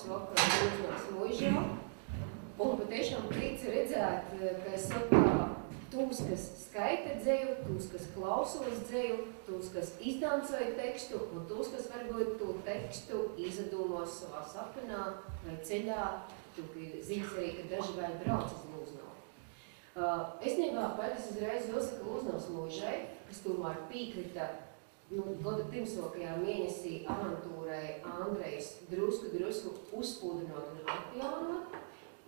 svētkus vakaru Lūznās muižā. Un patiešām prica redzēt, ka es saku, tūs, kas skaita dzeju, tūs, kas klausos dzeju, tūs, kas izdancoja tekstu, un tūs, kas varbūt to tekstu izdomos savā sapnā vai ceļā, tu zini arī, ka daži vēl brauc uz Lūznavu. Es nepārpēc uzreiz Josika Lūznavas muižai, kas tomēr piekrita gada pirmsokajā mēnesī avantūrai Andrejs drusku uzspūdinot un atjaunot.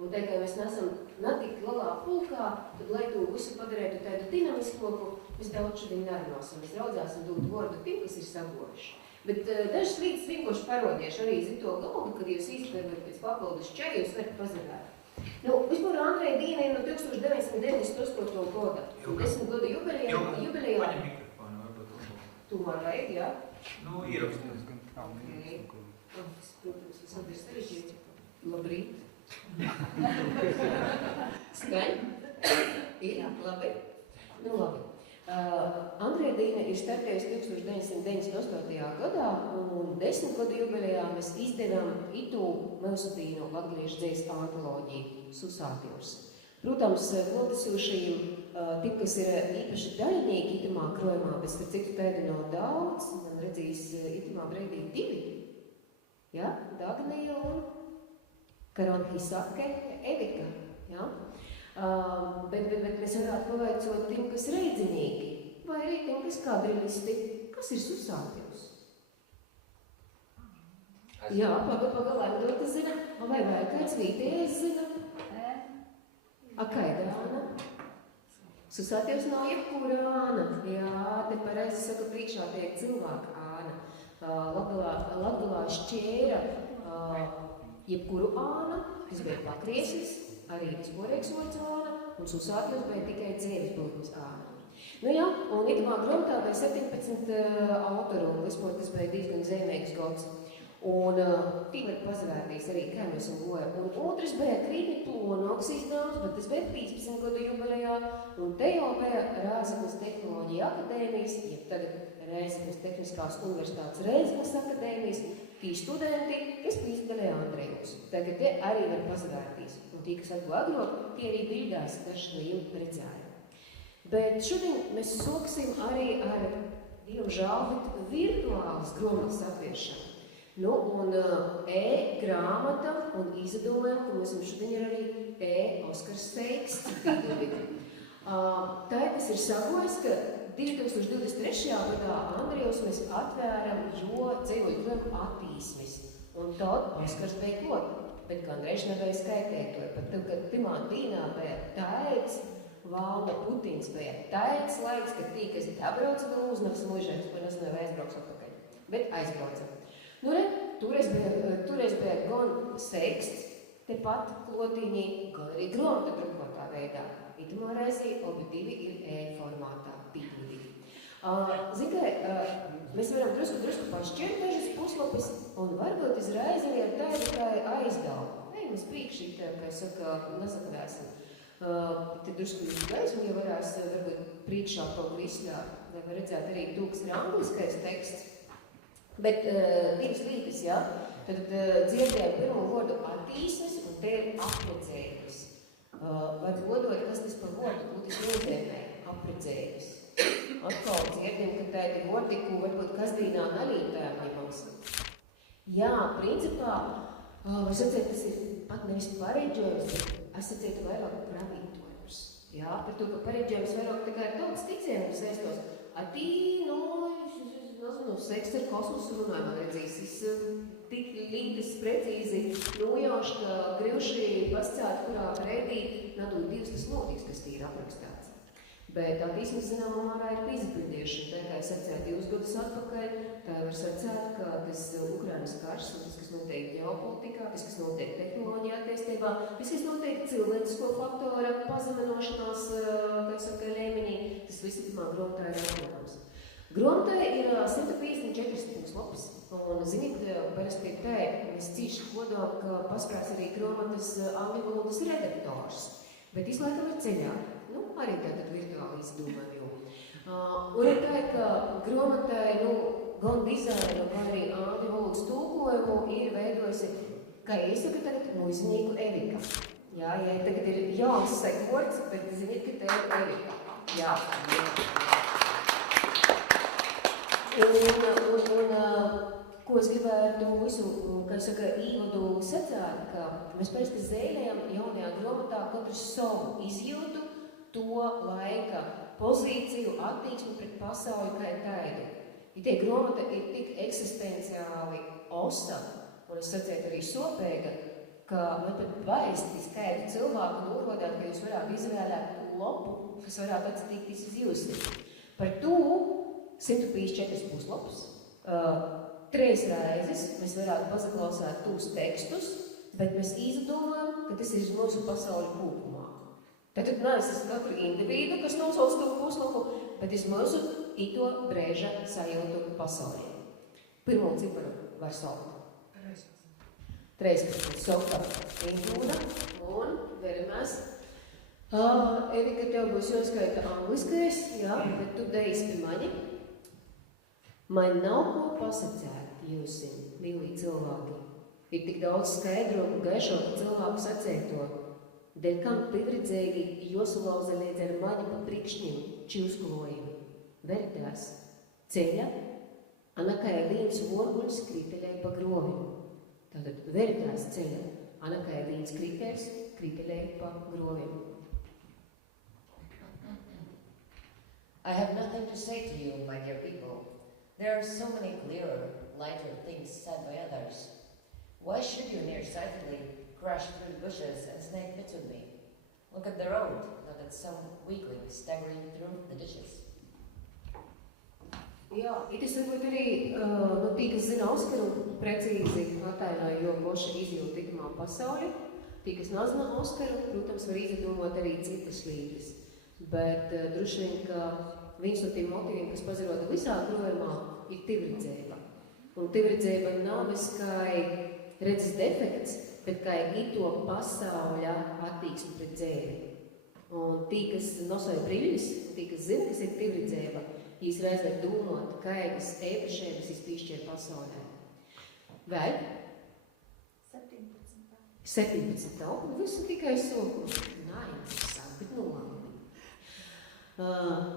Un tā kā mēs nesam tik lielā pulkā, tad, lai to visu padarētu tādu dinamiskoku, mēs daudz šodien nerunāsim. Mēs raudzāsim dot vārdu tiem, kas ir sagojuši. Bet dažas līdzes vienkārši parodiešu arī zito galdu, kad jūs īstenībā pēc papildus čai, jūs varat pazarēt. Vispār Andreja Dīna ir no 1998. gada. 10 gadu jubilejā. Paņem mikrofonu, varbūt. Tomēr vajag, jā? Ierakstījums. Tas, protams, visam ir sarežģīti. Labrīt. Skaļ? Ir? Labi? Labi. Andreja Dīna ir startējusi 1998. gadā, un 10 gadu jubilejā mēs izdevām itu melodīnu latviešu dzejas antoloģiju Susātījums. Protams, klātesošajiem tiem, kas ir īpaši daļinieki itamā krojumā, bet starp citu tādi nav daudz, man redzīs itamā breidī 2. Ja? Dagnija un Karanhisake Evika. Ja? Bet mēs varētu pavaicot tiem, kas reidzinīgi, vai arī tiem, kas kadrilisti, kas ir Susātījums. Jā, pagalēm dota zina, vai kāds vītējais zina? Kaida āna? Susātījums nav jebkura āna. Jā, te pareizi saka priekšā tiek cilvēka āna. Latgalā šķēra jebkuru āna, kas bija pakriesis, arī visporīgs vods āna, un Susātījums bija tikai dzēvis būtnes āna. Jā, un itamā gromtā bija 17 autoru, un vispār tas bija diezgan zīmīgs gads. Un tī var pazavērtīs arī, kā mēs un goja. Un otrs bija krītni plonoks izdevums, bet tas bija 15 gadu jubilejā, un te jau bija Rēzeknes tehnoloģija akadēmijas, jeb tagad Rēzeknes tehniskās universitātes Rēzeknes akadēmijas, tī studenti, kas pīzdalēja Andrejus. Tagad te arī var pazavērtīs. Un tī, kas atgo agrot, tie arī bildās, dažs no jums redzēja. Bet šodien mēs soksim arī ar, diemžēl, virtuālas grāmatas atviešanu. Un e-grāmata un izdevumiem, ka mums šodien ir arī e-Oskars Steigsts. Tā, kas ir sagojis, ka 2023. gadā Andrejus mēs atvēram, jo dzējoļu grāmatu attīsmis. Un tad Oskars bija klot, bet gandrīz nebija skaitētoja. Pat tad, kad pirmā dīnā bija taids, Valda Putins bija taids laiks, kad tī, kas atbrauca vēl Lūznavas muižā, kas mēs nevar aizbrauks atpakaļ. Bet aizbrauca. Toreiz bija gan Steigsts, tepat klotīņī, gan arī grāmata drukotā veidā. Itamā reizī obi divi ir e-formātā, pīdīgi. Mēs varam drusku pašķirt dažas puslapis, un varbūt izreiz arī ar tādu kā aizdevumu. Mums priekšīt, kā es saka, nesakavēsim. Te drusku jūs gaismu, ja varēs varbūt priekšā kaut visļāt, lai var redzēt arī tūks ir angliskais teksts. Bet divas lītas, jā. Tad dzirdēju pirmo vārdu attīsmes, un te ir apredzējums. Vai godot, kas tas par vārdu, ko tas nozīmē? Apredzējums. Atkal dzirdēju, ka tādi vārdi, ko varbūt kasdīnā nalītājām ņemams. Jā, principā, var sacēt, tas ir pat nevis pareģojums, bet es sacētu vairāk pravītojums. Jā, par to, ka pareģojums vairāk tikai daudz ticējums saistos. Seksts ar kosmosu runāju, man redzīs, tik līdz precīzi nojauši, ka grivši pascēt, kurā breidī nadot divas tas notiks, kas tī ir aprakstāts. Bet attīsmes zināmā mārā ir izbildieši. Tā kā es sacēju 2 gadus atpakaļ, tā var sacēt, ka tas Ukrainas karš, un tas, kas notiek ģeopolitikā, tas, kas notiek tehnoloģija attīstībā, tas, kas notiek cilvēcisko faktora pazeminošanās, kā saka, līmenī, tas viss itamā grāmatā ir atrodams. Grāmatā ir 154 puslapas, un, ziniet, parasti tā, mēs cīši kodām, ka pasprās arī grāmatas angļu valodas redaktors, bet izlaikam ir ceļā. Arī tātad virtuāli izdomājumi. Un ir tā, ka grāmatai, gan dizainu, gan arī angļu valodas tulkojumu ir veidojusi kā iesaka tagad muiznieku Erika. Jā, ja tagad ir jāsaka vords, bet ziniet, ka te ir Erika. Jā. Ko es gribētu visu, kā saka, īvadu sacēt, ka mēs parasti zēlējam jaunajā grāmatā katru savu izjūtu, to laika pozīciju, attieksmi pret pasauli kā tādu. Ja tie grāmata ir tik eksistenciāli osa, un es sacētu arī sopēga, ka man pat vaisti skaidu cilvēku norodāt, ka jūs varētu izvēlēt lopu, kas varētu atsatīkties uz jūsu. Par to 154 puslapus. 3 reizes mēs varētu pazaklausāt tūs tekstus, bet mēs izdomājam, ka tas ir uz mūsu pasauli kopumā. Tātad neesas katru individu, kas nosauc to puslapu, bet es mūsu ito brēža sajūtu pasaulē. Pirmo ciparu var saukt. 13. Sauka Ingūda un veramies. Erika, tev būs jāskaita angliskais, jā, bet tu dejies pie mani. Man nav ko pasakāt jūsim, mīlī cilvēki. Ir tik daudz skaidro un gaišoku cilvēku sacēto. Dēļ kam pivredzēgi josulauza līdz ar mani pa prikšņiem čivskolojumi. Vertās ceļa, anakai līdz vorguļs krīteļai pa grovim. Tātad vertās ceļa, anakai līdz krīteļai pa grovim. I have nothing to say to you, my dear people. There are so many clearer, lighter things said by others. Why should you nearsightedly crash through the bushes and snake bits with me? Look at the road, not at some weakling staggering through the ditches. Jā, itis varbūt arī tī, kas zina Oskaru, precīzi atainoja jo boša izjūta itamā pasauli. Tī, kas nazina Oskaru, protams, var izdomāt arī citas līdzes. Bet droši vien, ka viens no tiem motīviem, kas pazaroda visā grojumā, ir tivredzība. Un tivredzība nav viskai redzes defekts, bet kā ito pasauļa attieksme pret dzēvi. Un tī, kas nosauja brīļus, tī, kas zina, kas ir tivredzība, jīs reizē domāt, kādas īpašības izpīšķir pasaulē. Vēl? 17. Un visu tikai soku. Nā, interesanti, bet nu labi.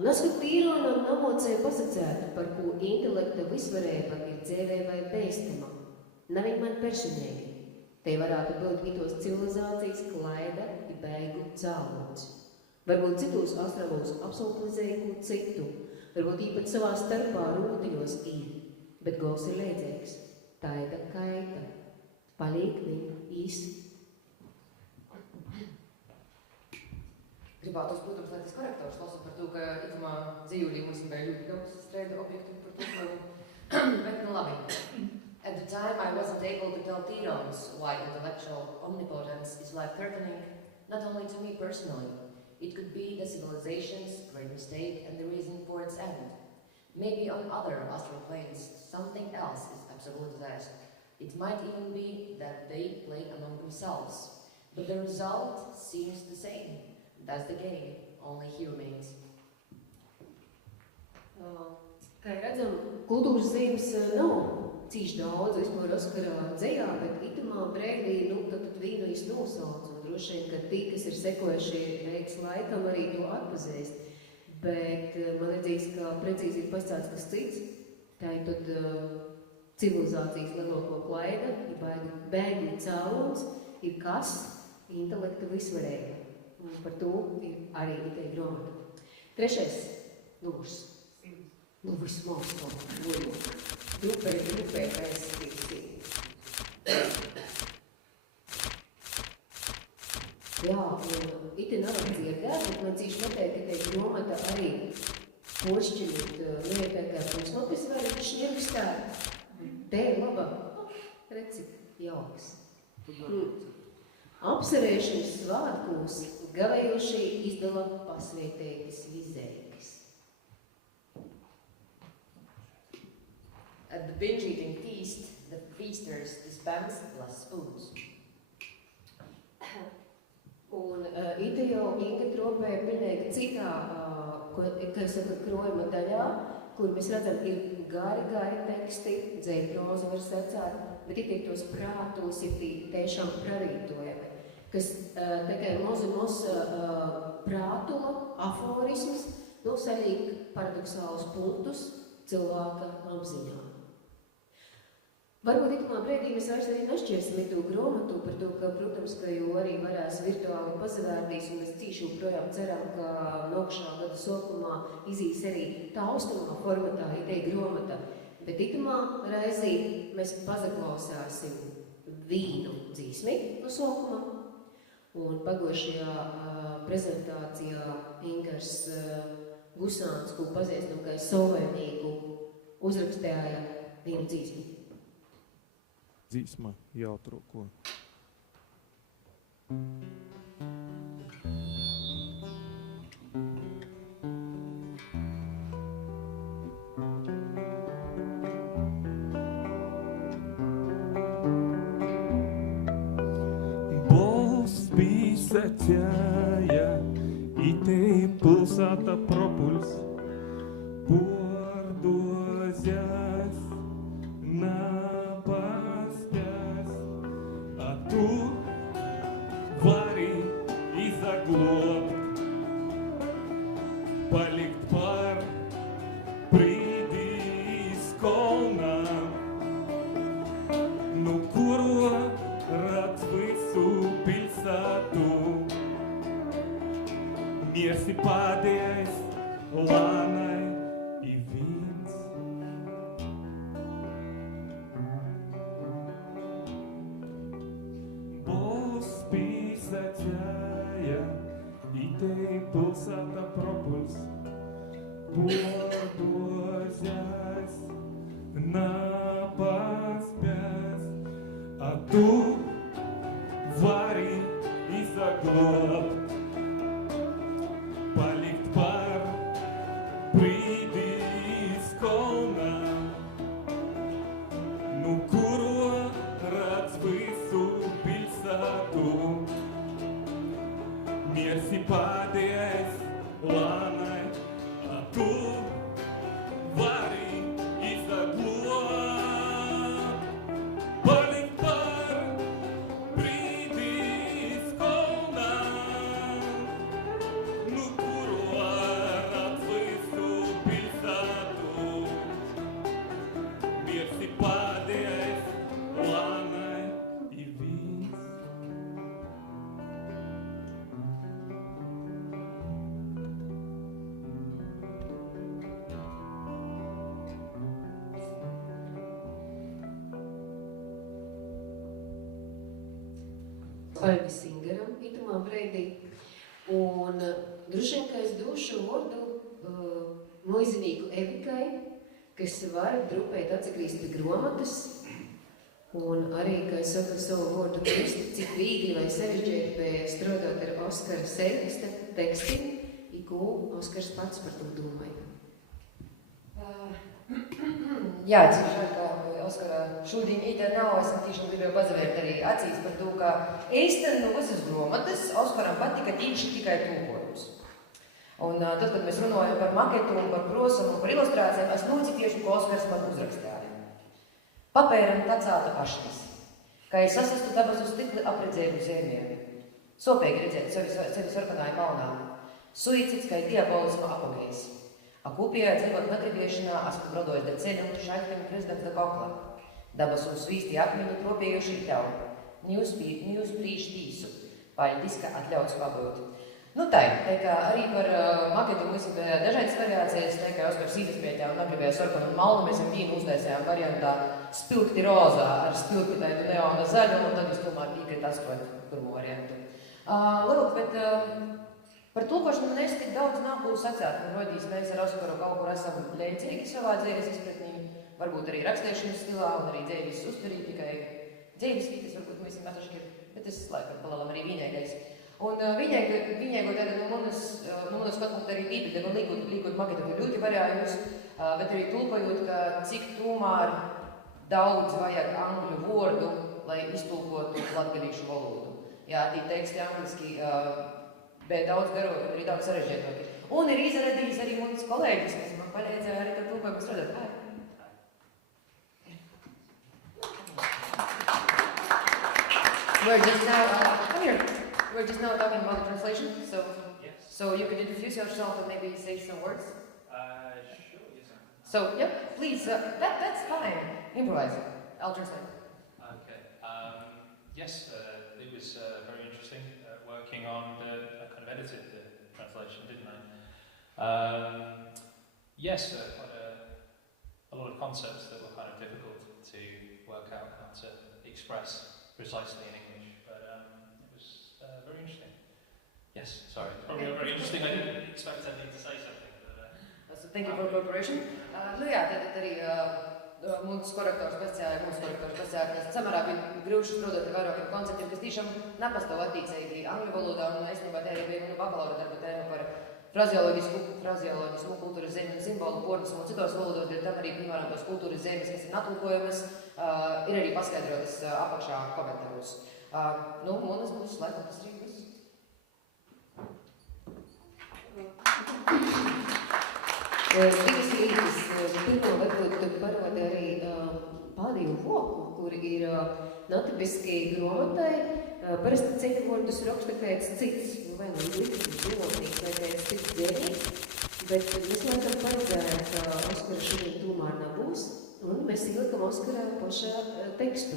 Naskat līronam namocēja pasacētu, par ko intelekta visvarēba ir dzēvē vai bēstama. Nav man personīgi. Te varētu būt itos civilizācijas klaida i beigu cālots. Varbūt citos astravos apsolklizēja ko citu. Varbūt īpat savā starpā rūtiņos ir, bet gals ir līdzīgs. Taida kaita. Palīk viņa īsi. Gribētos, protams, lai tas korektors lasa par to, ka itamā dzīvulī mums bija ļoti daudz strēdu objektu par to, bet nu labi. At the time, I wasn't able to tell Tirons why intellectual omnipotence is life-threatening, not only to me personally. It could be the civilization's great mistake and the reason for its end. Maybe on other astral planes, something else is absolutized. It might even be that they play among themselves. But the result seems the same. That's the game, only he remains. Kā redzam, kultūras zīmes nav cīši daudz, vispār Oskarā dzejā, bet itamā brēglī, tad vīnojas nosauc, un droši vien, ka tī, kas ir sekojuši reiks laikam, arī to atpazīst. Bet man redzīs, ka precīzi ir pastāsts kas cits, tā ir tad civilizācijas lielāko klaida, ir bēgļu cēlons, ir kas intelekta visvarēja. Un par to ir arī itē grāmata. 3. numurs. Nu, vismaz kaut ko. Grupē, pēc. Jā, un ite nav dzirdēt, bet man cīši pateikt, ka te grāmata arī pošķinīt lietē, kā puslapis var šņirkstāt. Te ir laba. Reci, jauks. Apsarēšanas svātkūs gavējošie izdala pasvietētas vizēkas. At the binge-eating feast, the feasters dispense glass spoons. Un ite jau Inga tropēja pilnīgi citā, kā saka, krojuma daļā, kur mēs redzam, ir gari teksti, dzēļu proza var secēt, bet ir tos prātos, ir tiešām pravītojami, kas tikai mos prātula, aforismus, saļīgi paradoxālus punktus cilvēka apziņā. Varbūt itamā brīdī mēs vairs arī nešķirsim itū grāmatu par to, ka, protams, ka jau arī varēs virtuāli pazavērtīs, un mēs cīši projām ceram, ka nākamā gada sākumā izīs arī taustamā formatā itei grāmata. Bet itamā reizī mēs pazaklausāsim vīnu dzīsmi no sākuma, un pagošajā prezentācijā Ingars Gusāns, ko pazīstam kā saulainīgu, uzrakstīja vīnu dzīsmi. Dzīsma jātrūko. Balss pīsatēja, itei pilsēta propuls, pordozēs, napaspēs, a tu vari izaglobt, palikt par brīdi skolnām, nu kuro rad visu pilsētu. Miersi pādējais, lānai i vīns. Balss pīsatēja, itei pilsēta propuls, pordozēs, napaspēs, a tu vari izaglobt, palikt par brīdi skolnām, nu kuro redz visu pilsētu. Miersi pādējais, lānai, a tu vari izaglobt, palikt par brīdi skolnām, nu kuro redz visu pilsētu. Miersi pādējais, lānai i vīns. Olga Singaram itamā brīdī. Un droši vien, ka es došu vārdu muizinīku Evikai, kas var drupēt atsagrīst pie grāmatas. Un arī, kā es saku savu vārdu kristi, cik vīgli vai sevišķieti pie strādāt ar Oskara Sergista tekstiem, i ko Oskars pats par to domāja. Jā, cik žēl, ka Oskara šodien ītē nav, esam tiešām gribēju pazavērt arī acīs par to, ka īstenībā no visas grāmatas Oskaram patika tīši tikai tūkojums. Un tad, kad mēs runājam par maketu un par prosam un par ilustrācijām, es nocitiešu, ko Oskars man uzrakstīja. Papēram tacāta ašnis, kā es sasastu dabas uz stikli apredzēju zemiem. Sopēgi redzēt sevi sarkanāju malnā. Suicits, kā diabolisma apogējs. A kūpijā dzīvot nagribiešanā, esmu brodojis dar ceļu un šaļkiem prezidenta kokla. Dabas un svīsti akmeņi tropējuši tev. Nīuzprīš tīsu. Paļdiska atļauts pabūt. Nu tā kā arī par maketu mums ir dažādas variācijas, tā kā Oskars īpaspētā un nagribēja sarkanu un malnu, mēs vīnu uztaisējām variantā spilgti rozā ar spilgti tādu neona zaļu, un tad es tomēr pīkrit 8 pirmo variantu. Lūk, bet par tulkošanu man es tik daudz nākulu sacēt, man rodīs, mēs ar Oskaru kaut kur esam leicīgi savā dzēvis izpratnī, varbūt arī rakstēšanas stilā un arī dzēvis uzturī, tikai dzēvis vītas varbūt mēs esam atraški, bet es laikam palēlam arī viņēgais. Un viņēgo tāda no manas skatpunkt arī tīpīgi, man līgot maketu ļoti varējus, bet arī tulkojot, ka cik tomēr daudz vajag angļu vārdu, lai iztulkotu latgalīšu valodu. Jā, tī teksti angliski Bet daudz garāk, arī daudz sarežģītāk. Un ir izrādījis arī mums kolēģis, kas man palīdzēja arī ar tulkojumu strādāt. We're just now, come here. We're just now talking about the translation, Yes. so you could introduce yourself and maybe say some words. Sure, yes. So, yep, please, that's fine. Improvise. I'll translate. Okay. Yes, it was very interesting working on I kind of edited the translation, didn't I? Yes, quite a lot of concepts that were kind of difficult to work out how to express precisely in English, but it was very interesting. Yes, sorry, it's probably not very interesting. I didn't expect anything to say something, but So thank you for cooperation. Nu jā, tad arī mūsu korektors speciāli, kas samērā bija grūši strādāt ar vairākiem konceptiem, kas tiešām nepastāv attīcīgi angļu valodā, un īstenībā te arī bija manu bakalaura darba tēma par frazeoloģismu, kultūras zīmju un simbolu pornismu un citos valodos, ir tam arī, piemēram, tos kultūras zīmes, kas ir natulkojamas, ir arī paskaidrotas apakšā komentāros. Nu, un es būšu laikam tas arī viss. Divas lietas. Pirmo varbūt parāda arī pādīju voku, kur ir natipiski grāmatai. Parasti ceļvordus raksta kāds cits, vai nu līdzīgs, dzīvotnīgs, vai kāds cits dzērīgs. Bet mēs laikam paredzējām, ka Oskara šodien tomēr nebūs, un mēs ielikam Oskarā pašā tekstu.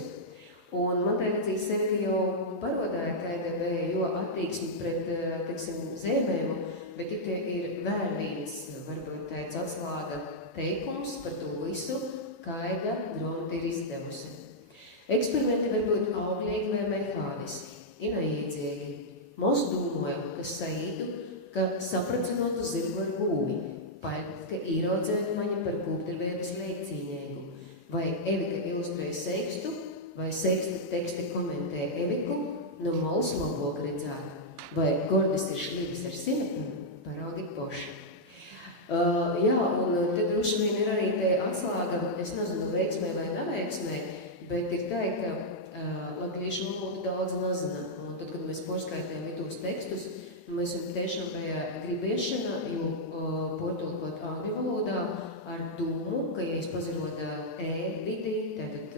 Un man tagad sevi jau parodāja, kāda bija jo attieksme pret, teiksim, zīmējumu, bet ja tie ir vēl viens, varbūt tāds atslēga teikums par to visu, kāda grāmata ir izdevusi. Eksperimenti var būt auglīgi vai mehāniski, neiedzīgi. Maz domāju, ka saītu, ka sapracinotu zirgu ar gūvi, pat, ka īraudzēja maņa par kūpterviedas leikcīņēgu, vai Evika ilustrēja sekstu, vai seksta teksti komentē Eviku, no malas labāk redzēt, vai Gordas ir šlības ar simetru, parādi poši. Jā, un te droši vien ir arī te atslēga, es nezinu, veiksmē vai neveiksmē, bet ir tā, ka latviešu valodu daudz nezina. Un tad, kad mēs porskaitējam tos tekstus, mēs jums tiešām bija gribiešana, jo portulkot angļu valodā ar domu, ka, ja es pazarot e-vidī, tātad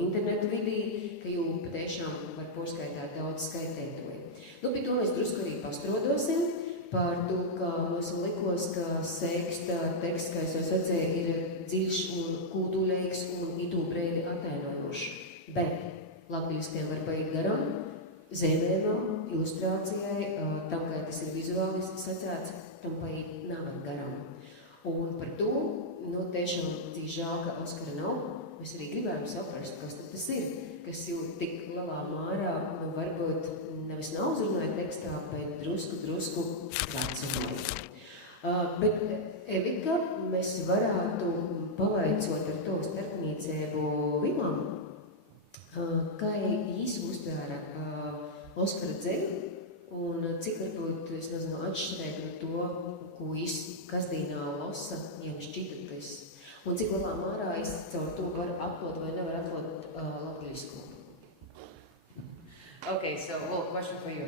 internetu vidī, ka jau patiešām var porskaitāt daudz skaitētoju. Nu, pie to mēs drusku arī pastrodosim par to, ka mums likos, ka seksta teksts, kā es jau sacēju, ir dziļš un kūdulīgs un itū breidi attēnojošs. Bet latviskajam var paiet garam, zīmējumam, ilustrācijai, tam, kā tas ir vizuāliski sacēts, tam paiet nav garam. Un par to, nu, tiešām dzīvi žēl, ka Oskara nav. Mēs arī gribējām saprast, kas tad tas ir, kas jau tik lielā mārā, nu, varbūt nevis nav uzrunāja tekstā, bet drusku vecumā. Bet Evika, mēs varētu pavaicot ar to starpniecību Vilam, kā jīs uztvēra Oskara dzeļu, un cik varbūt, es nezinu, atšķirēja no to, ko jīs kasdīnā lasa, jiem šķita tas, un cik lielā mārā jīs caur to var atklāt vai nevar atklāt latviesku. Okay, so a little question for you.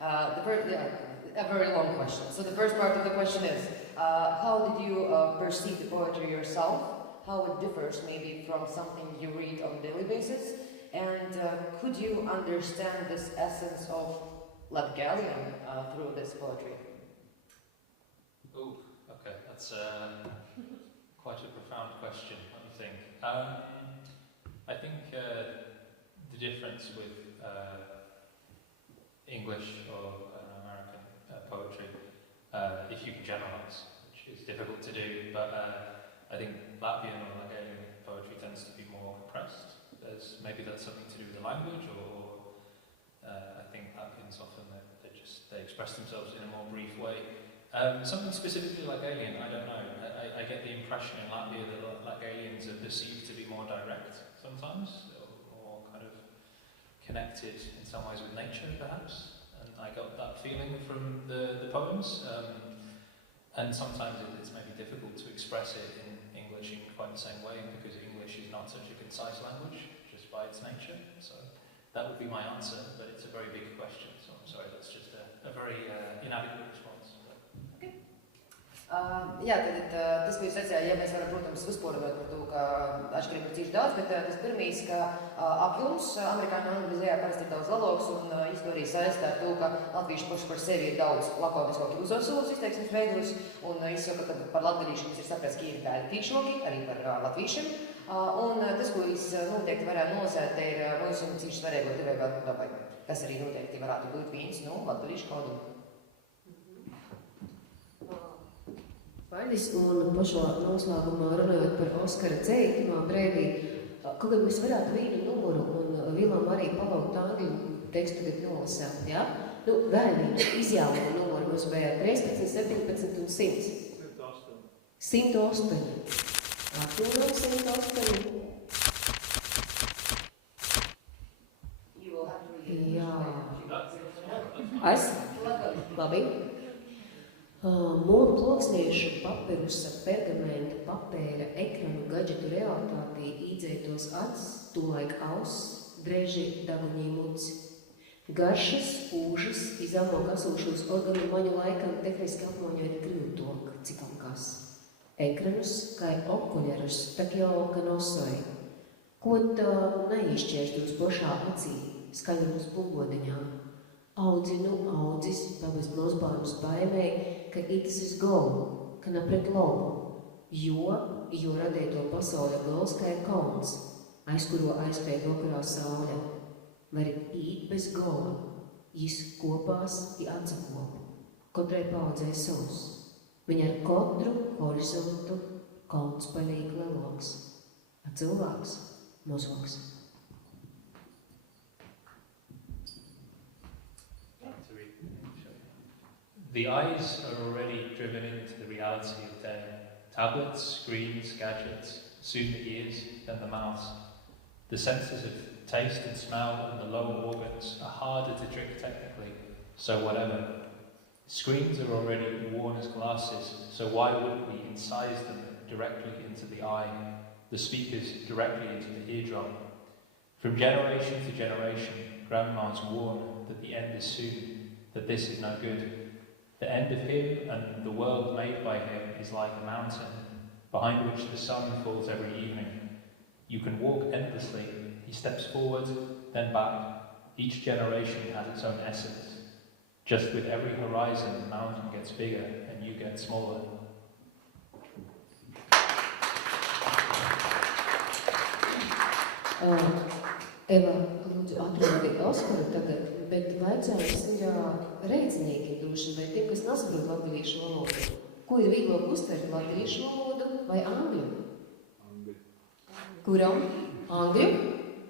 A very long question. So the first part of the question is, how did you perceive the poetry yourself? How it differs maybe from something you read on a daily basis? And could you understand this essence of Latgalian through this poetry? oh, okay, that's quite a profound question, let me think. I think the difference with English or American poetry, if you can generalize, which is difficult to do, but I think Latvian or Latgalian poetry tends to be more compressed. Maybe that's something to do with the language, or I think Latvians often they express themselves in a more brief way. Something specifically Latgalian, I don't know. I get the impression in Latvia that Latgalians are perceived to be more direct sometimes, or more kind of connected in some ways with nature, perhaps. And I got that feeling from the poems. And sometimes it's maybe difficult to express it in English in quite the same way, because English is not such a concise language, just by its nature. So that would be my answer, but it's a very big question, so I'm sorry, that's just a a very inadequate response. Jā, tad tas, ko jūs sacījāt, ja mēs varam, protams, uzsporot par to, ka atšķirība ir cīši daudz, bet tas pirmīs, ka apjums amerikāņu anglizējā parasti ir daudz lielāks, un īsti arī saistā ar to, ka latvieši paši par sevi ir daudz lakoniskāki uzosūs izteiksmes veidos, un izsaka, ka par latgalīšu mums ir saprats, ka ir tādi tīšoki, arī par latviešiem. Un tas, ko jūs noteikti varētu nozēt, ir mums un cīši svarīgo divējādu dabai, kas arī noteikti varētu būt viens no latgalīšu kodumu. Paldies, un pašā noslēgumā runājot par Oskara dzēļu brēdī, kaut kā mēs varētu vienu numuru un Vilam arī palaukt angļu tekstu tagad nolasāt, ja? Nu, vēl vienu izjauku numuru mums bija 13, 17 un 100. 108. Atpūram 108. Jā. Es? Labi. Mūnu ploksniešu, papirusa, pergamenta, papēra, ekranu, gadžetu realitātī īdzētos acs, tolaik auss, dreži, daguņī muci. Garšas, ūžas, izamok asūšos organu maņu laikam tehniski apmoņojot kļūtok, cikam kas. Ekranus, kai okuļarus, tak jau, ka nosai. Ko tā neizšķērst jūs pašā acī, skaļumus bulgodiņā. Audzinu, audzis, pabas nozbārus baimēji, ka itis iz govu, ka napret lobu, jo radēto pasaule gols, kā ir kauns, aiz kuro aizspēj vakarā saule. Vari īt bez gova, jis kopās i atsakopu, katrai paudzē savs. Viņa ar katru horizontu kauns palīgi leloks, a cilvēks mozoks. The eyes are already driven into the reality of day. Tablets, screens, gadgets, soon the ears, then the mouths. The senses of taste and smell and the lower organs are harder to trick technically, so whatever. Screens are already worn as glasses, so why wouldn't we incise them directly into the eye, the speakers directly into the eardrum? From generation to generation, grandmas warn that the end is soon, that this is no good. The end of him and the world made by him is like a mountain, behind which the sun falls every evening. You can walk endlessly. He steps forward, then back. Each generation has its own essence. Just with every horizon, the mountain gets bigger and you get smaller. Eva, lūdzu, atrodi Oskaru tagad, bet vajadzēs ir reidzniekiem droši, vai tiem, kas nesaprot latgalīšu valodu. Ko ir vieglāk uztvert, latgalīšu valodu vai angļu? Angļu. Kuram? Angļu?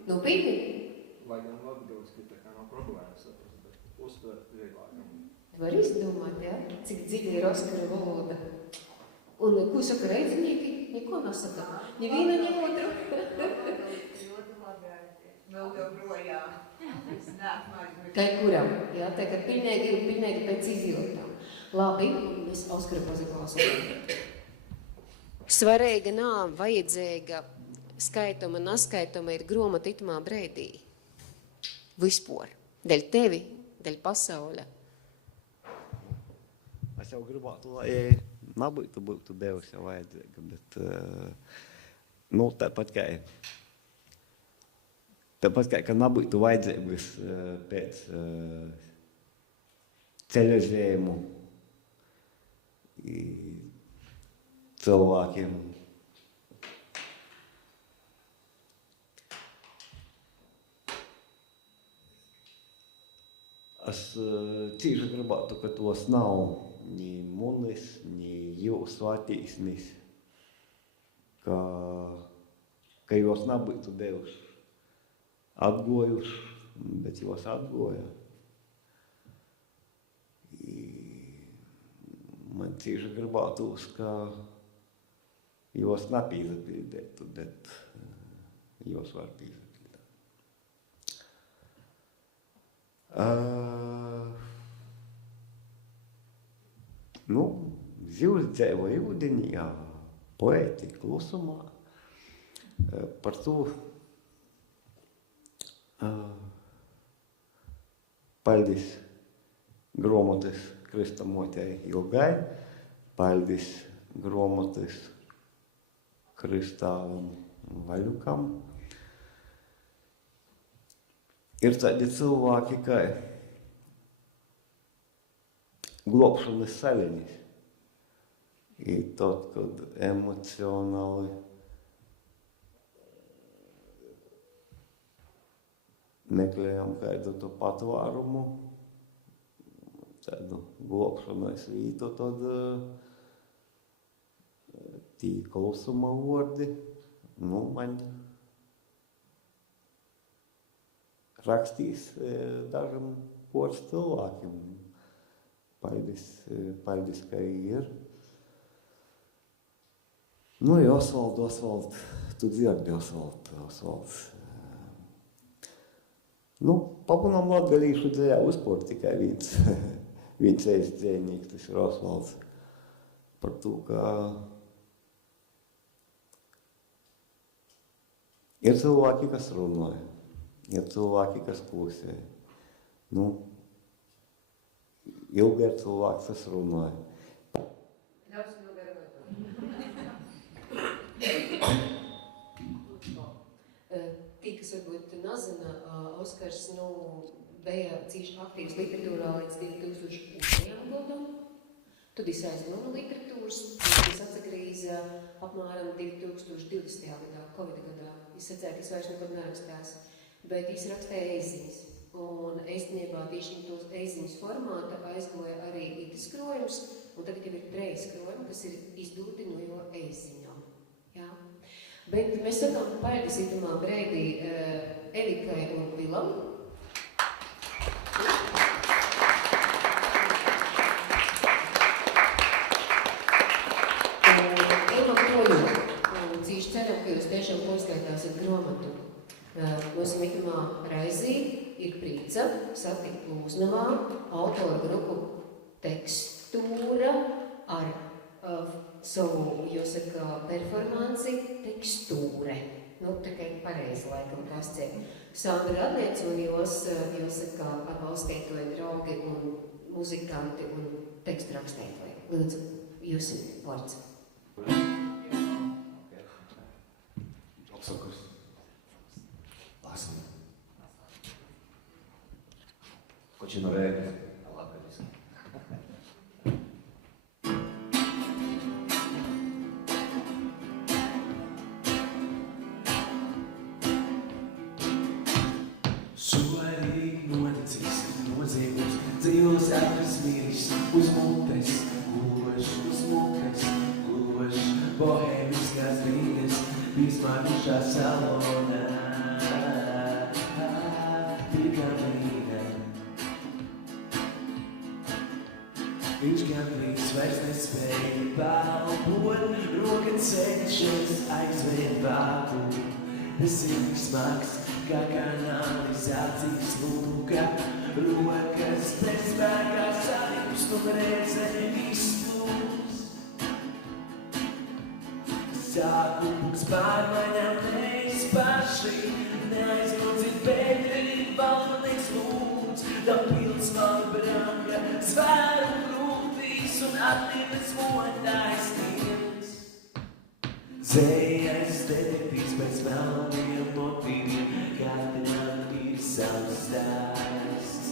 Nopietni? Lai gan latgaliski tā kā nav problēmas, bet uztvert vieglāk. Tu vari izdomāt, ja? Cik dziļi ir Oskara valoda. Un ko saka reidznieki? Neko nesaka. Ni viena, ni otru. Vēl joprojām. Kā kuram? Jā, tā kā pilnīgi pēc izjūtām. Labi, mēs Oskaru paziklāsim. Svarīga nav vajadzīga skaituma, neskaituma ir groma titumā brēdī. Vispār. Dēļ tevi, dēļ pasauļa. Es jau gribētu, lai nebūtu bijusi vajadzīga, bet tāpat kā nebūtu vajadzības pēc ceļojumu cilvēkiem. Es cīši gribētu, ka tos nav ni munis, ni jūsu attīsnis, ka jūs nebūtu bijuši atgojuši, bet jūs atgoja. Man cīši gribētos, ka jūs nepīzapildētu, bet jūs var pīzapildēt. Zivs dzēvo ūdenī, poēti klusumā. Par to paldies grāmatas Kristamotei Ilgai, paldies grāmatas Kristāvam Vaļukam. Ir tādi cilvēki, kā globšanas saviņas. I tad, kad emocionāli meklējam kādu to patvērumu, tādu globšanas vītu, tad tī klusuma vārdi, man rakstīs dažam pāris cilvēkiem. Paldies, ka ir. Osvald, tu dzirdi, Osvald. Papunam latgalīšu dzējā uzport tikai viens dzējnīgs, tas ir Osvalds. Par to, ka ir cilvēki, kas runāja, ir cilvēki, kas klusēja. Ilgi ir cilvēks, kas runāja. Tī, kas varbūt nezina, Oskars bija cīši aktīvs literatūrā līdz 2002. gadam. Tad es aizgāju no literatūras, es atsagrīzu apmēram 2020. gadā, Covid gadā. Es sacēju, ka es vairs nekad nerakstās, bet es rakstīju eiziņas. Un īstenībā tieši tos eiziņas formāta aizgoja arī itis krojums, un tagad jau ir 3 krojumi, kas ir izdūti no jo eiziņām. Jā. Bet mēs sakām paldies itamā breidī Evikai un Vilam. Ejam projām, un cīši ceram, ka jūs tiešām poskaitāsiet grāmatu. Mums itamā raizī ir prīca satikt Lūznavā autoru grupu Tekstūra ar savu, jāsaka, performanci Tekstūre. Tikai pareizi laikam pasciet. Sandra Radniec un jūs, jāsaka, atbalstētoji draugi un muzikanti un tekstu rakstētoji. Lūdzu, jūs vārds. Apsakus. Lāsam. Kočino rēdi. Labgadis. Svarīgi noticis, nozīmes, dzīvos atras mīris, uz mutes, guloš, uz mutes, guloš, bohēmiskās brīdes, pīsmānišā salonā. Viņš gandrīz vairs nespēja palpot, roka cenšas aizvērt vāku. Tas ir smags, kā kanalizācijas lūka, rokas bezspēkā salikst un reizē izplūst. Sākums pārmaiņām mēs paši, neaizlūdzīt bedri, valnieks lūdz, tam pils man branga, svēru grūtīs un attīmes modājs tiens. Dzējas detektīvs pēc melniem motīviem, katram ir savs stāsts.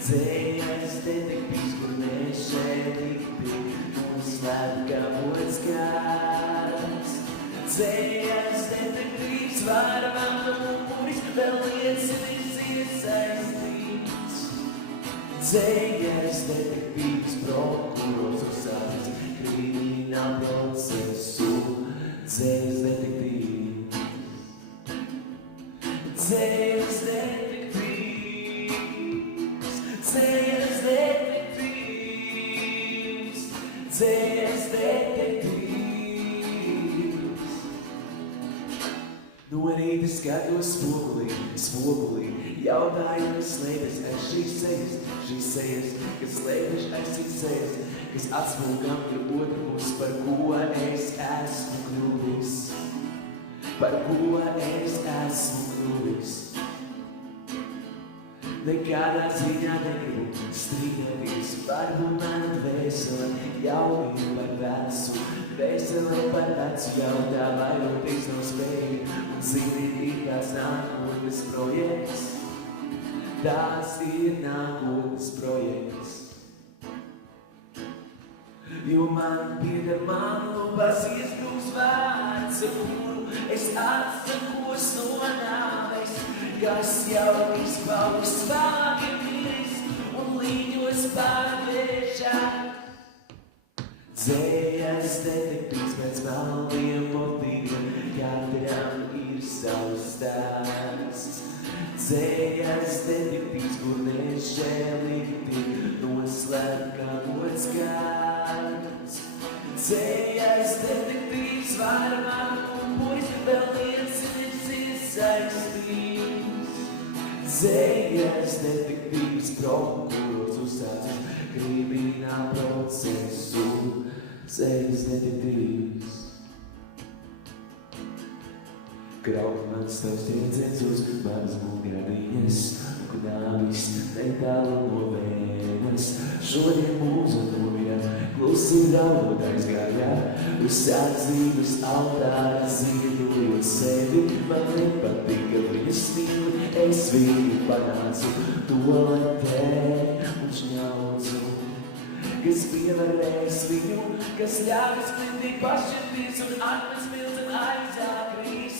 Dzējas detektīvs, kur nešēdīti, noslēp kā podskāsts. Dzējas detektīvs, varam muguris, vēl liecinis iesaistīts. Dzējas detektīvs, prokurors uzsācis kriminālu procesu. Dzējas detektīvs, dzējas detektīvs, dzējas detektīvs, dzējas detektīvs. No rīta skatos spogulī, jautāju, kas slēpjas aiz šīs sejas, kas slēpjas aiz šīs sejas, kas atsmūgam ir otru pus, par ko es esmu kļuvis, par ko es esmu kļuvis. nekādā ziņā negribu strīdēties. Varbūt mana dvēsele jau ir par vecu, dvēsele par vecu jautā, vairoties nav spējīgi. Un zini, ir tāds nākotnes projekts, tās ir nākotnes projekts. Jo man pieder lubās iesprūks vārds, ar kuru es atsakos no nāves, kas jau izpauž svāgi miris un līņos pārvēršā. Dzējas detektīvs pēc melniem motīviem, katram ir savs stāsts. Dzējas detektīvs, kur nešēlīgi tik noslēpkamots kāds. Dzējas detektīvs, vairāk upuris, vēl viens ir saistīts. Dzējas detektīvs, prokurors uzsācis kriminālu procesu. Dzējas detektīvs. Kraut mans tavs trieciens uz manas mūgādiņas, knāvis netālu no vēnas. Šodien mūza nomira, klusi draudot aizgājā, uz sācības altāra ziedojot sevi. Man nepatika viņas mīli, es viņu panācu toaletē un šņaucu. Kas pievarēs viņu, kas ļāvis klintī pašķirties un atmes milz un aizākrīs.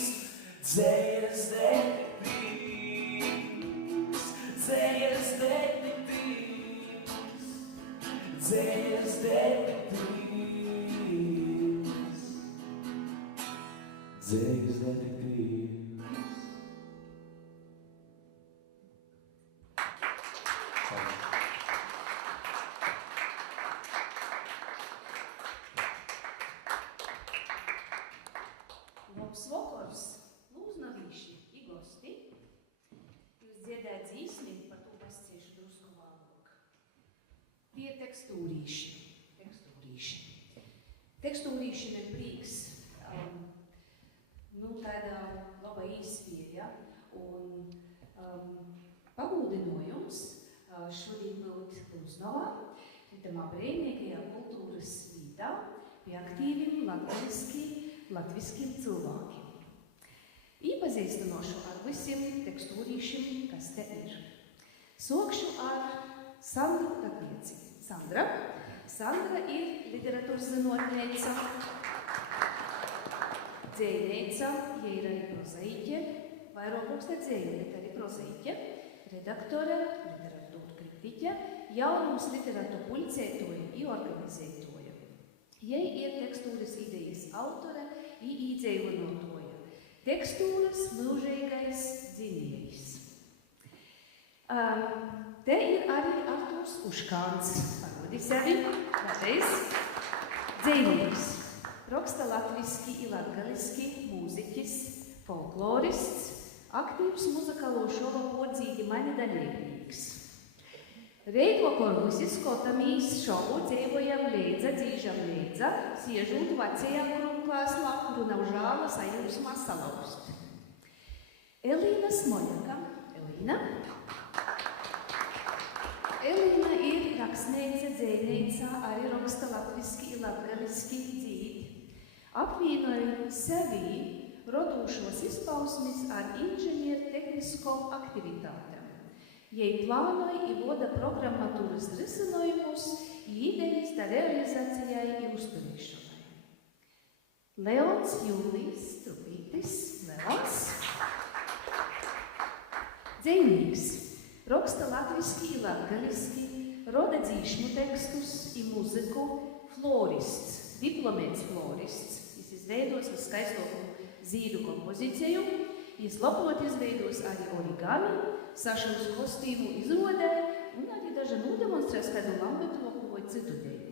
Dzējas detektīvs, dzējas detektīvs, dzējas detektīvs, dzējas detektīvs. Labs vakars, lūznavīši i gosti. Jūs dziedēt dzīsmi, par to pasciešu drusku vēlāk. Tie tekstūrīši. Tekstūrīši ir prīks. Tāda laba īsvieja un pagūdinojums šodien būt Lūznavā, tamā brīvniekajā kultūras vīdā pie aktīviem latviskiem cilvēkiem. Iepazīstinošu ar visiem tekstūrīšiem, kas te ir. Sokšu ar Sandru Ratnieci. Sandra ir literatūras zinotneica, dzējneica, ja ir arī prozaiķe, vairāk raksta dzēju, bet arī prozaiķe, redaktore, literatūra kritiķe, jaunums literatūra pulcētoja i organizētoja. Jai ir tekstūras idejas autore i īdzējunotoja. Tekstūras mūžīgais dzinējs. Te ir arī Artūrs Uškāns. Parodi sevi. Vēlreiz. Dzējnieks. Raksta latviski i latgaliski, mūziķis, folklorists, aktīvs muzikālo šovu podzīdi mani dalībnīgs. Reidvakoru izskotamīs šovu dzīvojam leidza, dzīžam leidza, siežūt vecajā krūklāslā, kuru nav žāla sajūsmā salaust. Elīna Smoļaka. Elīna ir rakstneica, dzējneica, arī raksta latviski i latgaliski dzīdi. Apvienoja sevī rodūšos izpausmis ar inženieru tehniskom aktivitātēm. Jei plānoja i voda programmatūras risinojumus i idejas tā realizācijai i uzturēšanai. Leons Jūlijs Trupītis. Leons. Dzejnīgs. Raksta latviski i latgaliski, roda dzīšmu tekstus i muziku, florists, diplomēts florists. Jis izveidos viskaistoku zīdu kompozīciju, jis labot izveidos arī origami, sašaus kostīmu izrodē un arī daži nodemonstrēs kādu lambetloku vai citu deju.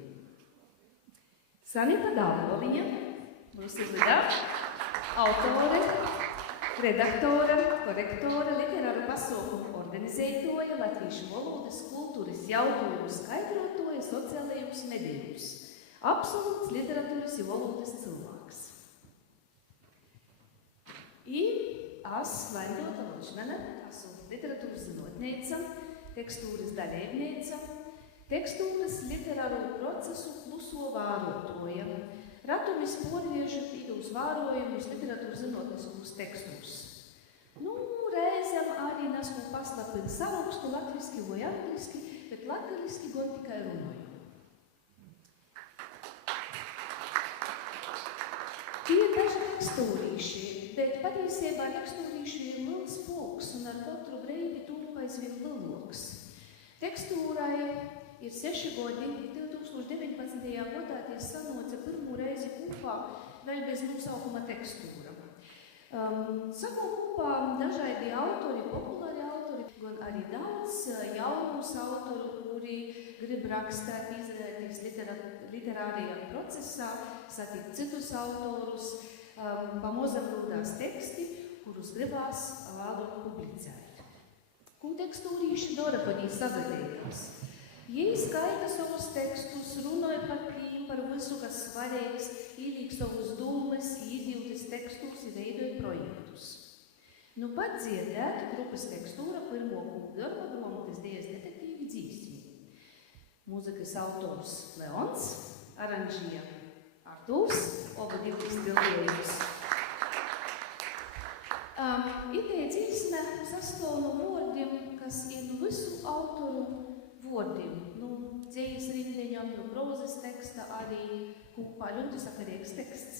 Sanita Dāvoliņa, mūsu izvedā, autore, redaktore, korektore, literāru pasaukumu organizētoja, latviešu valodas kultūras jautājumu skaidrotoja sociālajos medijos. Absolūts literatūras i valodas cilvēks. I Es, Vaindota Ločmene, esmu literatūras zinotneica, tekstūras dalībneica, tekstūras literāro procesu kluso vārotoja. Ratumis porviežu tīdūs vārojumus literatūras zinotniskos tekstus. Reizēm arī nesmu paslapin saukstu latviski vai angliski, bet latgaliski gan tikai runāju. Tie ir daži tekstūrīši, bet patiesībā tekstūrīši ir liels polks un ar katru brīdi tūpa aizvien lieloks. Tekstūrai ir 6 gadi, 2019. gadā tie sanoca pirmo reizi kopā vēl bez nosaukuma tekstūra. Sako kopā dažādi autori, populāri autori, gan arī daudz jaunus autoru, kuri grib rakstīt, izrādīt literārajā procesā, satikt citus autorus, pamozam rūdās teksti, kurus gribās vēlāk publicēt. Ko tekstūrīši dara, kad viņi sagadījās? Jei skaita savus tekstus, runāja par tiem, par visu, kas svarīgs, ielīk savus dūmes, iedzīvtas tekstus un veidoja projektus. Pat dzirdēt grupas tekstūra pirmo kūdarbu Gromotas Dējas detektīvi dzīsmi. Mūzikas autors Leons, aranžija Artūrs, oba divi stildējums. Itē dzīsme sastāv no vārdiem, kas ir visu autoru vārdiem, dzējas rindeņam, no prozas teksta, arī kopā ļoti sakarīgs teksts.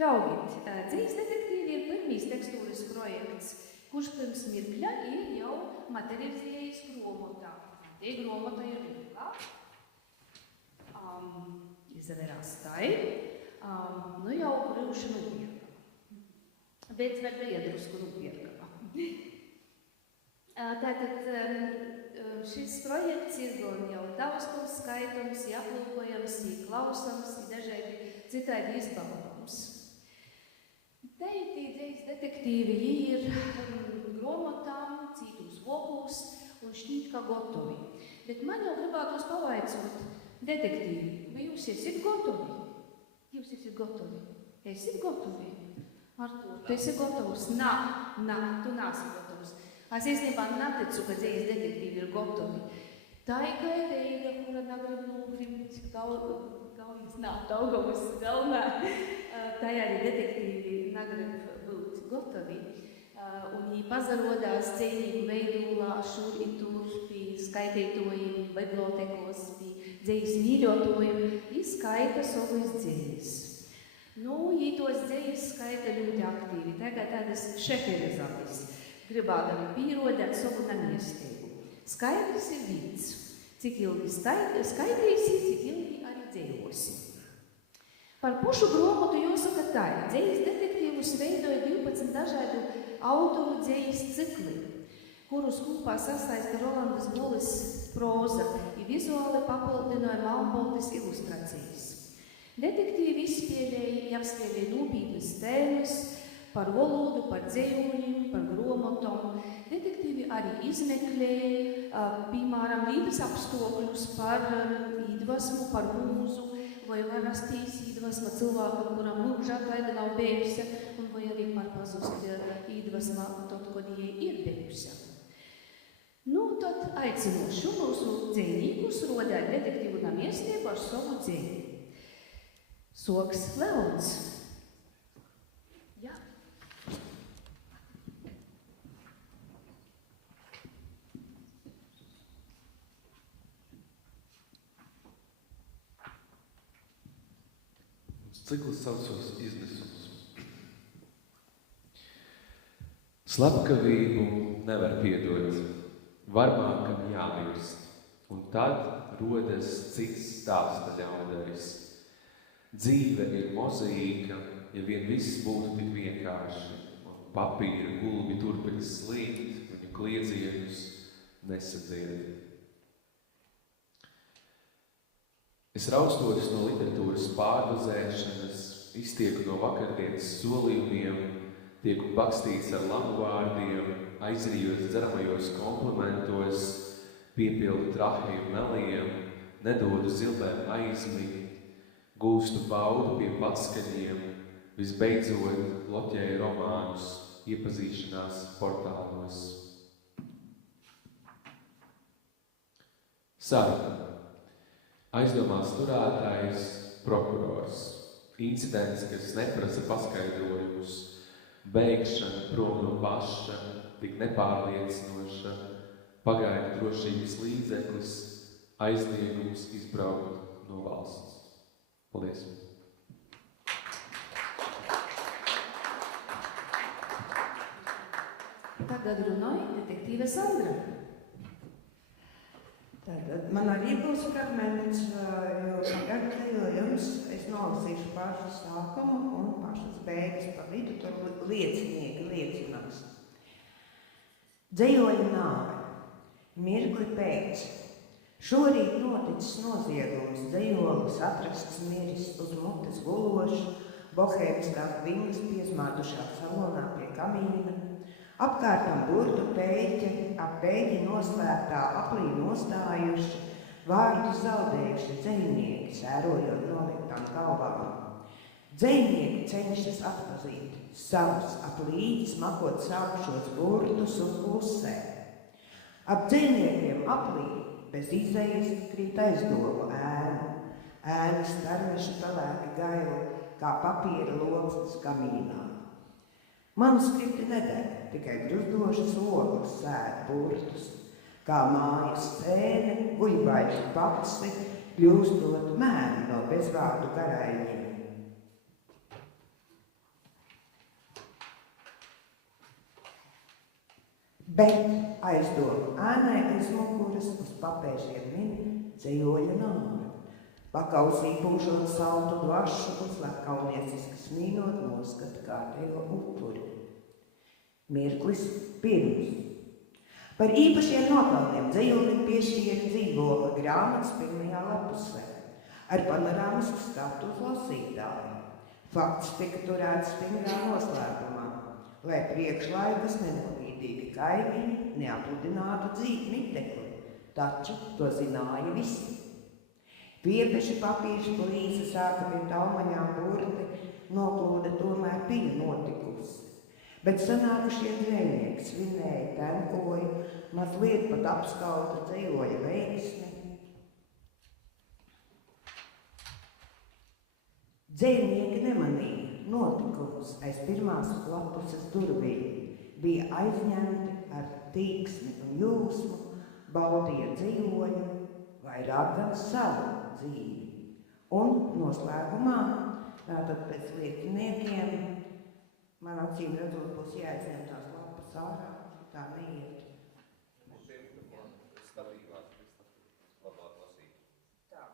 Raugit, dzējas detektīvi ir pirmīs tekstūras projekts, kurš pirms mirkļa ir jau materializējis gromotā. Tie gromota ir rūkā, izavērās tai, jau brīvši nupierkama. Bet vēl bija drusku nupierkama. Tātad šis projekts ir gan jau daudzkums skaitams, aplūkojams, klausams, dažādi citādi izbaudams. Tī dzējas detektīvi ir gromotām, cītūs vokūs un šķīt, ka gotovi. Bet man jau gribētos pavaicot, detektīvi, vai jūs esat gotovi? Jūs esat gotovi? Esat gotovi? Artūr, tu esi gotovs? Nā, tu nāsi gotovs. Es īstenībā neticu, ka dzējas detektīvi ir gotovi. Tā ir kā reiga, kura negrib nogrimt Daugavas galvā. Tā arī detektīvi negrib būt gotovi. Un viņi pazarodās dzējnieku veidolā šur un tur pie skaitītojiem, bibliotekos, pie dzējas mīļotojiem, izskaita savas dzējas. Viņi tos dzējas skaita ļoti aktīvi. Tagad tādas šeferizālis. Gribādami pierodēt savu namiestību. Skaidrs ir viens. Cik ilgi skaitīsi, cik ilgi arī dzējosi. Par pašu gromotu jāsaka tā. Dzējas detektīvus veidoja 12 dažādu autoru dzējas cikli, kurus kopā sasaista Rolandas Bulis proza un vizuāli papildināja Malmboltes ilustrācijas. Detektīvi izspēlēja nopietnas tēmas, par valodu, par dzējoņiem, par gromotom. Detektīvi arī izmeklēja, piemēram, vīdes apstākļus par iedvesmu, par mūzu, vai var rastīs iedvesma cilvēkam, kuram mūžā gaida nav bijusi, un vai arī par pazust iedvesma tad, kad jie ir bijusi. Tad aicinošu mūsu dzējnīkus rodēt detektīvu namiestību ar savu dzēju. Soks Leons. Cikls saucos iznesums. Slepkavību nevar piedot, varmākam jāmirst, un tad rodas cits stāsta ļaudaris. Dzīve ir mozaīka, ja vien viss būtu tik vienkārši, un papīra gulbi turpina slīgt, viņu kliedzienus nesadzied. Es raustoties no literatūras pārdozēšanas, iztieku no vakardienas solījumiem, tieku bakstīts ar labu vārdiem, aizrījos dzeramajos komplimentos, piepildu trahēju meliem, nedodu zilbēm aizmigt, gūstu baudu pie patskaņiem, Visbeidzot, bloķēju romānus iepazīšanās portālos. Saruna. Aizdomās turētājs, prokurors. Incidents, kas neprasa paskaidrojumus. Beigšana, prom no paša, tik nepārliecinoša. Pagaidu drošības līdzeklis, aizliegums izbraukt no valsts. Paldies! Tagad runāja detektīve Sandra. Tātad man arī būs fragments, jo tagad dzējojums es nolasīšu pašu sākumu un pašas beigas pa vidu, tur liecinieki liecinās. Dzējoļa nāve. Mirkli pēc. Šorīt noticis noziegums, dzējolis atrasts miris uz mutes gulošu, bohēmiskās viļņas piesmādušā salonā pie kamīna, apkārtam burtu pēķi, ap pēķi noslēgtā aplī nostājuši, vārdu zaudējuši dzejnieki, sērojot noliktām galvām. Dzejnieki cenšas atpazīt savus ap līdzi smakot sākušos burtus un klusē. Ap dzejniekiem aplī bez izejas krīt aizdomu ēnu. Ēnas starmeši pelēki gaili, kā papīra loksnes kamīnā. Manuskripti nedeg, tikai gruzdošas ogles sēd burtus, kā mājas sēne, guļbaiši paksi, kļūstot mēni no bezvārdu garaiņiem. Bet aizdomu ēnai aiz muguras uz papēžiem min dzējoļa nāve. Pakausī pūšot saltu dvašu un slepkaunieciski smīnot noskata kārtējo upuri. Mirklis pirms. Par īpašiem nopelniem dzējolim piešķīra dzīvola grāmatas pirmajā lapusē ar panorāmisku skatu uz lasītāju. Fakts tika turēts stingrā noslēpumā, lai priekšlaikas nenobīdīgi kaimiņi neapludinātu dzīvi mitekli, taču to zināja visi. Piepeši papīrs plīsa sāka pie taumaņām burti, noplūde tomēr bija notikusi. Bet sanākušie dzējnieki svinēja, tenkoja, mazliet pat apskauta dzējoļa veiksmi. Dzējnieki nemanīja notikums aiz pirmās lapuses durvīm, bija aizņemti ar tīksmi un jūsmu, baudīja dzējoļu, vairāk gan savu dzīvi. Un noslēgumā, tātad pēc lieciniekiem, man acīm redzot, būs jāizņem tās lapas ārā, tā neiet. Tā.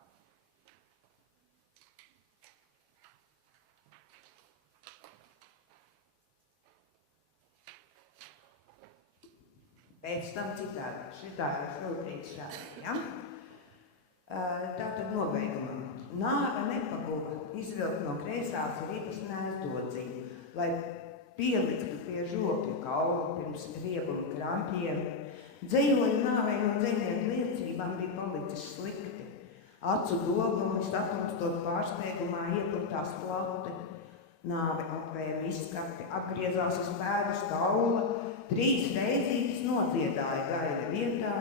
Pēc tam citādi, šitā ir šobrīd šādi, ja? Tātad nobeigumā. Nāve nepaguva izvilkt no kreisās rītas nēsdodzību, lai pieliktu pie žokļu kaulu pirms riebuma krampjiem. Dzējoļu nāvei no dzejnieku liecībām bija palicis slikti. Acu dogumi satumstot pārsteigumā ieplatās plate. Nāve apvēra izskati, apgriezās uz pēdus kaula, 3 reizītes nodziedāja gaļa vietā,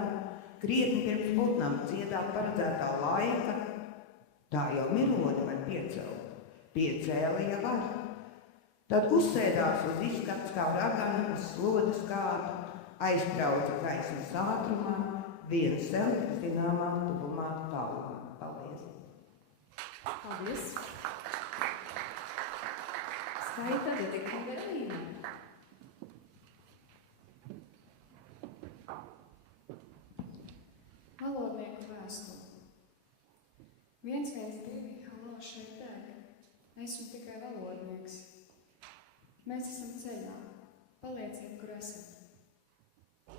krietni pirms putnam dziedāt paredzētā laika. Tā jau mironi var piecelt. Piecēla jau var. Tad uzsēdās uz izskats kā ragana uz slodes kādu, aizbrauca gaismas ātrumā, viena sev zināmā tuvumā tālumā. Paldies! Paldies! Skaita detektīve Elīna. Valodnieku vēstuli. 112, halo, šeit deg. Esmu tikai valodnieks. Mēs esam ceļā. Palieciet, kur esat.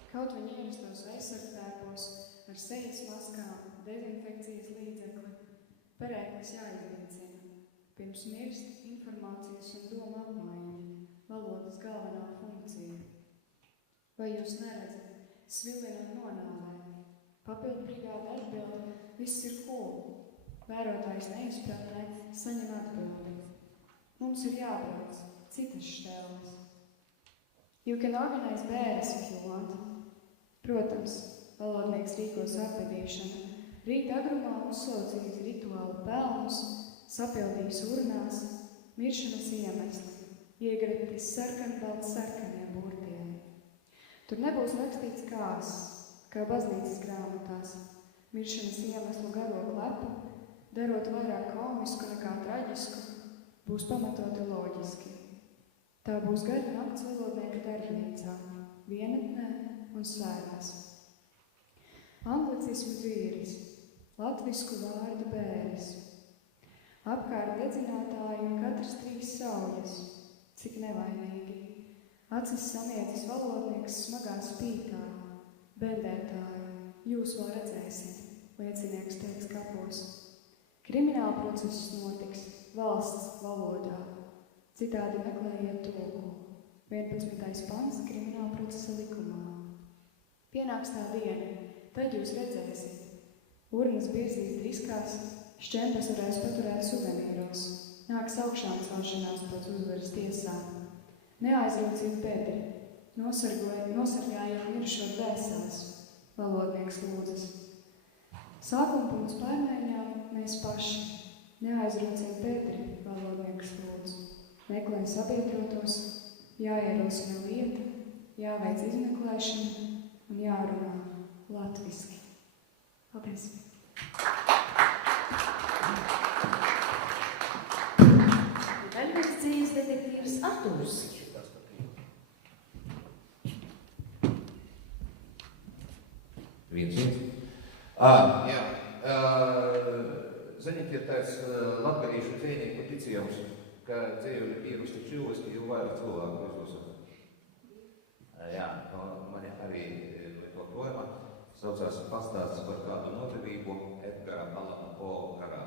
Kaut viņi ierastos aizsargtēpos ar sejas maskām, dezinfekcijas līdzekli. Perēklis jāiznīcina. Pirms mirst informācijas un doma apmaiņa, valodas galvenā funkcija. Vai jūs neredzat? Svilina un nonāvē. Papildu brigāde atbilda, viss ir cool. Vērotājs neizpratnē, saņem atbildi. Mums ir jābrauc citas šķēles. You can organize bears if you want. Protams, valodnieks rīkos apbedīšanu. Rīt agrumā uzsaucīs rituālu pelnus, sapildīs urnās, miršanas iemesli, iegretis sarkanbalts sarkaniem burtiem. Tur nebūs rakstīts kāds, kā baznīcas grāmatās, miršanas iemeslu garo klepu, darot vairāk komisku nekā traģisku, būs pamatoti loģiski. Tā būs gara nakts valodnieka darbnīcā, vienatnē un svētnēs. Anglicismu dzīris, latvisku vārdu bēris. Apkārt dedzinātāji un katrs 3 saujas, cik nevainīgi. Acis samietis valodnieks smagā spītā, bendētāji, jūs vēl redzēsiet, liecinieks teiks kapos. Krimināla process notiks valsts valodā, citādi meklējiet tulku. 11. pants krimināla procesa likumā. Pienāks tā diena, tad jūs redzēsiet. Urnas biezīs diskās, šķembas varēs paturēt suvenīros, nāks augšām celšanās pēc uzvaras tiesā. Neaizrauciet bedri, nosargājiet mirušo dvēseles, valodnieks lūdzas. Sākuma punkts pārmaiņām mēs paši. Neaizrauciet bedri, valodnieks lūdz. Meklē sabiedrotos, jāierosina lieta, jāveic izmeklēšana un jārunā latviski. Paldies! Vēl viens dzīves detektīvs Artūrs. Ziniet, tāds latgalīšu dzejnieku ticījums, ka dzējuļi pierusti čūliski, jo vairāk cilvēku izlasot. Jā, man arī to projām saucās pastāsts par kādu nodevību Edgara Allana Poe garā.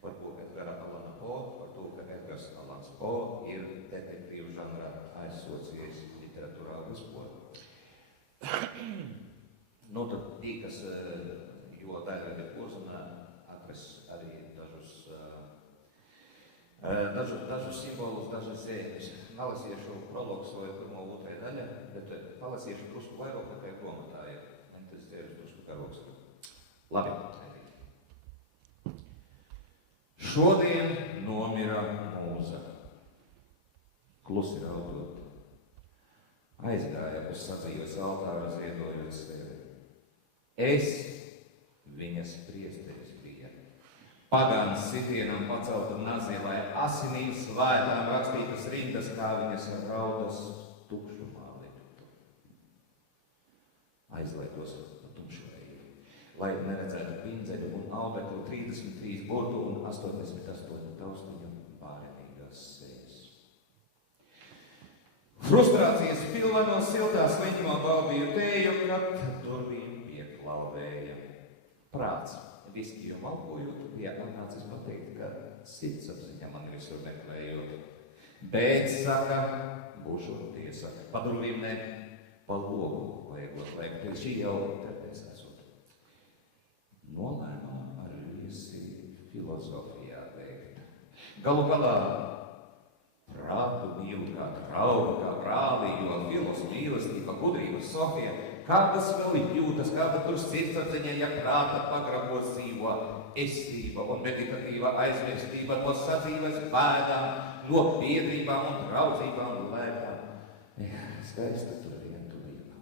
Par ko Edgara Allana Poe, par to, ka Edgars Allans Poe ir detektīvu žanrā aizsocījis literatūrā vispār. Tad tīkas, jo daļraļa kurzumā atrast arī dažus simbolus, dažas zīmes. Palasīšu prologs vai pirmo otrai daļa, bet palasīšu drusku vairāk, kā grāmatā ir. Man tas dzēris drusku karoks. Labi. Šodien nomira mūza. Klusi raudot. Aizgāja uz sadzīves altāra ziedojot sevi. Es viņas priesteris bija. Pagāns sitienam pacelta nazi, lai asinīm svētām rakstītas rindas, kā viņas raudas tukšumā liktu. Aizlaitos pa tumšvēju, lai neredzētu pinzeļu un audeklu 33 burtu un 88 taustiņu pārēmīgās sejas. Frustrācijas pilnā no siltās leņķumā baudīju tēju, kad durvīm pieklauvēja. Prāts, viskiju malkojot, bija atnācis pateikt, ka sirdsapziņa mani visur meklējot. Bet, saka, būšu tiesa, pa durvīm ne, pa logu vajag, pēc šī jau tērpēs esot. Nolēmām ar visi filozofijā veikt. Galu galā prātu mīlu kā draugu, kā brāli, jo filos mīlestība, gudrība, Sofija, kādas vēl jūtas, kāda tur sirdsapziņa, ja prāta pagrabos dzīvo estība un meditatīva aizmirstība no sadzīves bēdām, no biedrībām un draudzībām un lēkām. Skaista tur vientulība.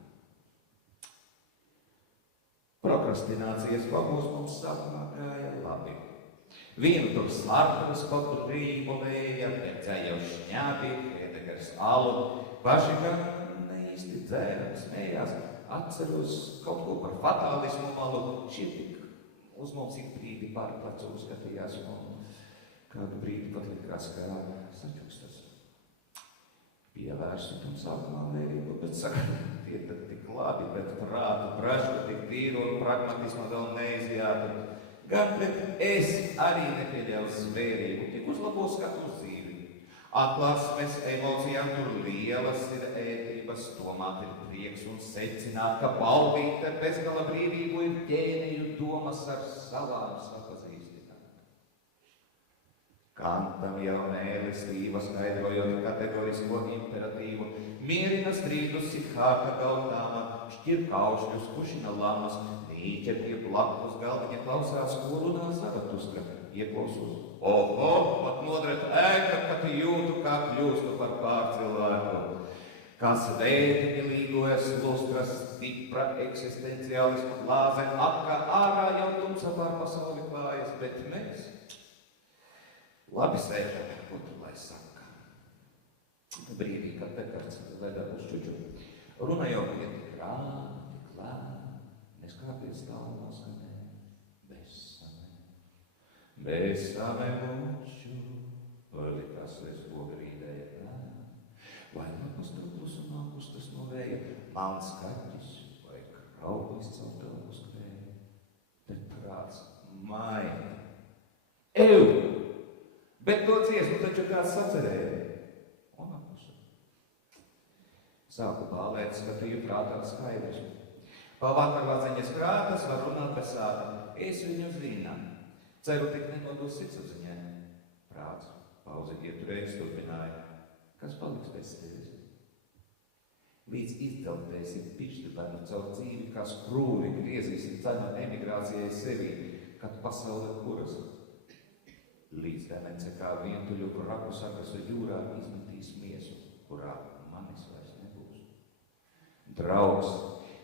Prokrastinācijas vagos mums sākumā gāja labi. Vienu tur slartavas kaut kur rību vēja, pērcēja uz šņābi, Edegars alu, paši gan neīsti dzēra, smējās. Atceros kaut ko par fatālismu malu, šie tik uz mums ik brīdi pār plecu uzskatījās un kādu brīdi pat likās, kā sačukstas. Pievērstu tam sākumā vērību, bet saka, tie tad tik labi, bet prātu prašu tik tīru un pragmatismu vēl neizjātu. Gan, bet es arī nepieļauju svērību, tik uzlabo skatu uz dzīvi. Atklāsmes emocijām tur lielas ir ētības, domāt ir prieks un secināt, ka baudīt ar bezgala brīvību ir ģēniju domas ar savām sapazīstināt. Kantam jau mīlestība skaidrojot kategorisko imperatīvu, mierina strīdus Sidhārta Gautāma, šķir kaušļus, kušina lamas, nīķa pie blakus galdiņa klausās, ko runā Zaratustra, ieklausos. Oho, pat nodret ēka, kad jūtu, kā kļūstu par pārcilvēku. Kas vēdimilīgojas lustras, stipra eksistenciālisma glāze, apkā ārā jau tumsa pār pasauli klājas, bet mēs labi sēžam, ko tur lai saka. Brīvī, kad Pekards veda uz čuču. Runa jau bija tik rāna, tik lēna, neskāpies tālumā skanē. Besame mucho, likās reiz pogrīdēja plēna. Vai lapas truklus un akustas no vēja, mans kaķis vai krauklis caur telpu skvēja. Te prāts maini. Bet to dziesmu taču kāds sacerēja. Un akusa. Sāku bālēt, skatīju prātā skaidrs. Pa vakarladziņas krātas var runāt bez sāta. Es viņu zinu. Ceru, tik nenodos sirdsapziņai. Prāts pauzi ieturējis turpināja. Kas paliks pēc tevis? Līdz izdeltēsim pišķibēnu caur dzīvi, kā skrūvi griezīsim cenu emigrācijai sevī, kad pasaule kuras. Līdz demence kā vientuļu raku sakasu jūrā izmetīs miesu, kurā manis vairs nebūs. Draugs,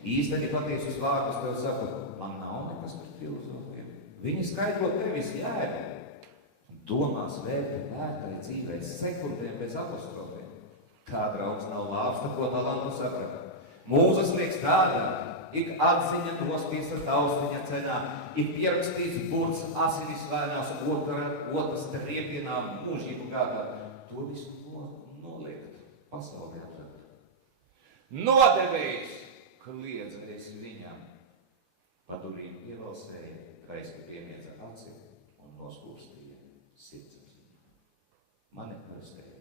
īsteni patiesus vārdus tev saku, man nav nekas par filozofiem. Viņi skaidro tevis jēgu. Domās vērtai dzīvē sekundēm bez apostrofiem. Tā draugs nav lāpsta, ko talantu saprata. Mūzas liek strādāt, ik atziņa nospīsta taustiņa cenā, ik pierakstīts burts asinis vēnās otras triepienā mūžību gādā. To visu noliekt pasaulē atvērt. Nodevējs, kliedz es viņam. Padurīm ievalsēja, kreiski piemiedza aci un noskūrstīja sirdsapziņā. Mani karstēja.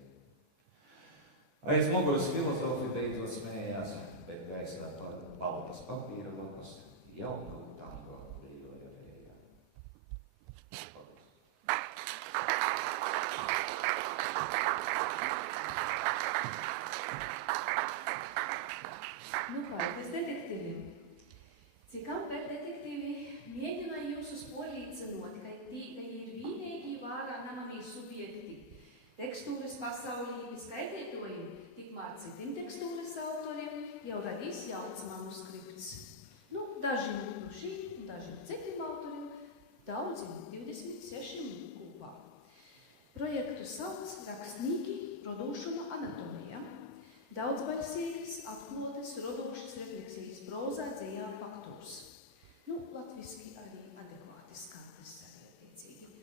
Aiz muguras filozofi beidzot smējās, bet gaisā baltas papīra lapas jau kaut tango dejoja vējā. Nu kā, tas detektīvi. Cikam pēc detektīvi mēģināja jūsus polīcinot, ka tī ir vienīgi vārā namamī subjekti. Tekstūras pasaulī skaidrietojumi, tikmēr citiem tekstūras autoriem jau radīs jauns manuskripts. Daži no šī, daži no citiem autoriem, daudzi 26 kopā. Projektu sauc rakstnīgi rodūšuma anatomija, daudzbaļsīgas, atklātas, rodūšas refleksijas prozā, dzejā, faktūrs. Latviski arī adekvāti skatas attiecīgi.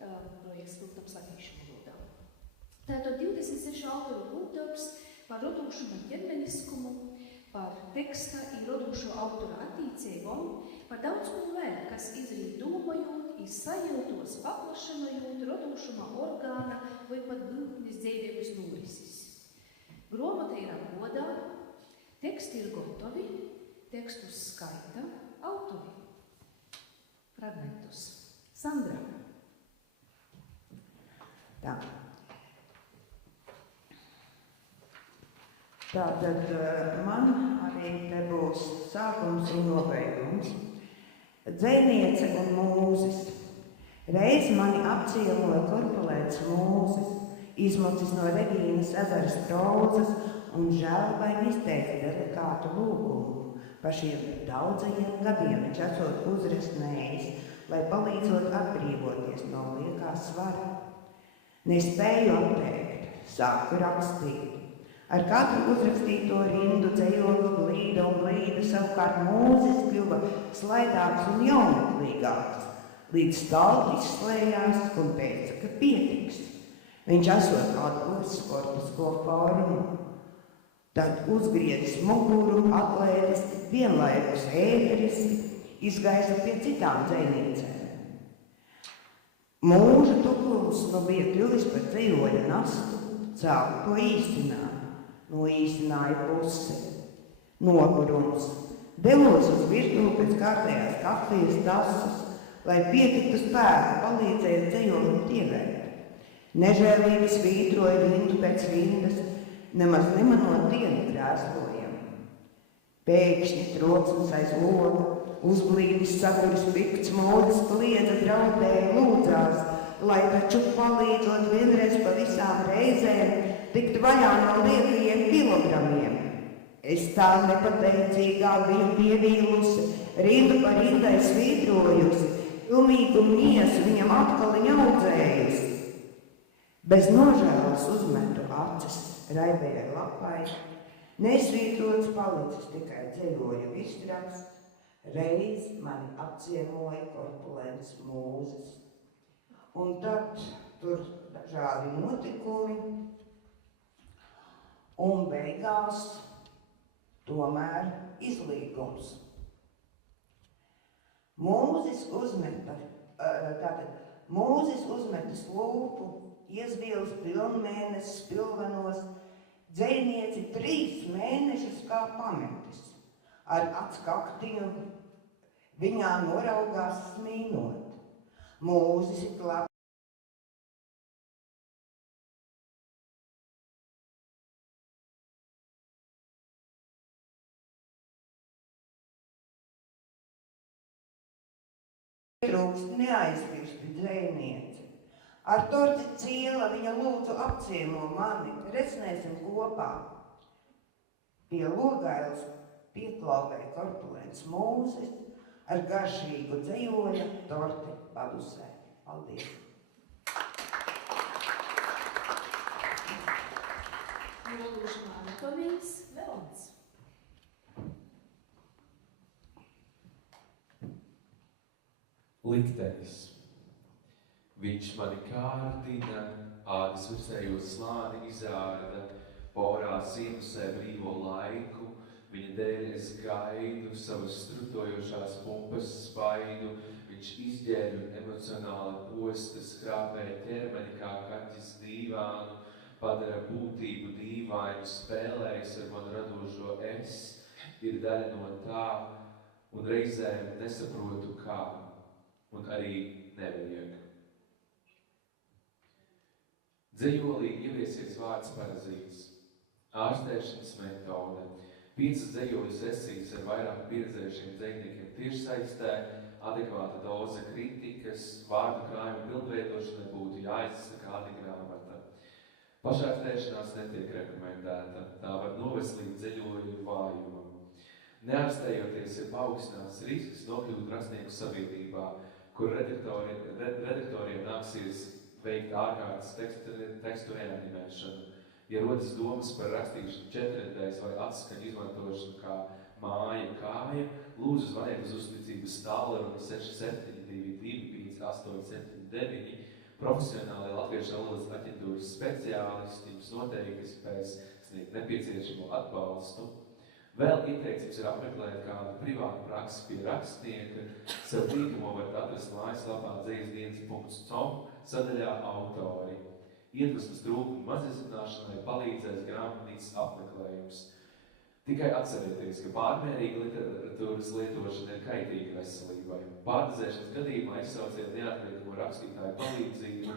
Projekts, protams, latviešu valodā. Tātad 26 autoru kopdarbs par rodūšumu ķermeniskumu, par teksta un rodūšo autoru attīcībām, par daudz ko vēl, kas izrīt domājot, izsajūtos, paplašanojot rodūšuma orgāna vai pat būtnes dzīvības norises. Gromata ir godā, teksti ir gotovi, tekstus skaita autori. Fragmentus. Sandra. Tā. Tātad man arī te būs sākums un nobeigums. Dzejniece un mūzis. Reiz mani apcieloja korpulēts mūzis, izmucis no Regīnas ezeras prozas un žēlvaini izteica delikātu lūgumu par šiem daudzajiem gadiem viņš esot uzresnējis, lai palīdzot atbrīvoties no liekā svara. Nespēju atteikt, sāku rakstīt. Ar katru uzrakstīto rindu dzejot glīda un glīda, savukārt mūzis kļuva slaidāks un jauneklīgāks, līdz stalti izslējās un teica, ka pietiks. Viņš esot kādu sportisko formu. Tad uzgriezis muguru, atlētis, vienlaikus ēteriski, izgaisa pie citām dzejniecēm. Mūža tuklums bija kļuvis par dzejoļa nastu, cālu to īsināt. Noīsināja pusi. Nogurums. Devos uz virtuvi pēc kārtējās kafijas tasas, lai pietiktu spēku palīdzēt dzejolim tievēt. Nežēlīgi svītroja vindu pēc vindas, nemaz nemanot dienu krēslojam. Pēkšņi troksnis aiz loga, uzblīdis sakuris pikts mūris, kliedza, draudēja, lūdzās, lai taču palīdzot vienreiz pa visām reizēm tikt vaļā no liekajiem kilogramiem. Es tā nepateicīgā biju pievīlusi, rindu pa rindai svītrojusi, pilnīgu miesu viņam atkal audzējusi. Bez nožēlas uzmetu acis raibējai lapai, nesvītrots palicis tikai ceļoju izraksts, reiz mani apciemoja korpulents mūzes. Un tad tur dažādi notikumi, un beigās tomēr izlīgums. Mūzis uzmetas lūpu, iezvils pilnmēnesis pilvenos, dzejnieci 3 mēnešus kā pametis, ar atskaktiem viņā noraugās smīnot. Mūzis ir klāt. Trūkst neaizmirsti dzejnieci. Ar torti ciela viņa lūdzu apciemo mani, resnēsim kopā. Pie Logailas pieklauvē korpulents mūzis, ar garšīgu dzejoļa torti padusē. Paldies! Nolūžamā anatomijas Leons. Liktenis. Viņš mani kārdina, ādas virsējos slāni izārda, porās ienusē brīvo laiku, viņa dēļ es gaidu, savas strutojošās pumpas spaidu, viņš izģērbi emocionāli postas, krāpē ķermeni kā kaķis dīvānu, padara būtību dīvainu, spēlējas ar manu radošo es, ir daļa no tā, un reizēm nesaprotu kā, un arī nevajag. Dzejolī ieviesies vārds parazīts, ārstēšanas metode, 5 dzejoļu sesijas ar vairāk pieredzējušiem dzejniekiem tiešsaistē, adekvāta doze kritikas, vārdu krājuma pilnveidošanai būtu jāizsaka ādigrāmata. Pašārstēšanās netiek rekomendēta, tā var novest līdz dzejoļu vājumam. Neārstējoties ir paaugstināts risks nokļūt rakstnieku sabiedrībā, kur redaktoriem nāksies veikt ārkārtas tekstu reanimēšanu. Ja rodas domas par rakstīšanu 4-redēs vai atskaņu izmantošanu kā māja kāja, lūdzu zvaniet uz uzticības tālruni 6722 5879. Profesionālie latviešu valodas aģentūras speciālisti jums noteikti spēs sniegt nepieciešamo atbalstu. Vēl ieteicams ir apmeklēt kādu privātu praksi pie rakstnieka. Savu līgumu varat atrast mājaslapā dzejasdienas.com sadaļā autori. Iedvesmas trūkuma mazināšanai palīdzēs grāmatnīcas apmeklējums. Tikai atcerieties, ka pārmērīga literatūras lietošana ir kaitīga veselībai. Pārdozēšanas gadījumā izsauciet neatliekamo rakstītāju palīdzību,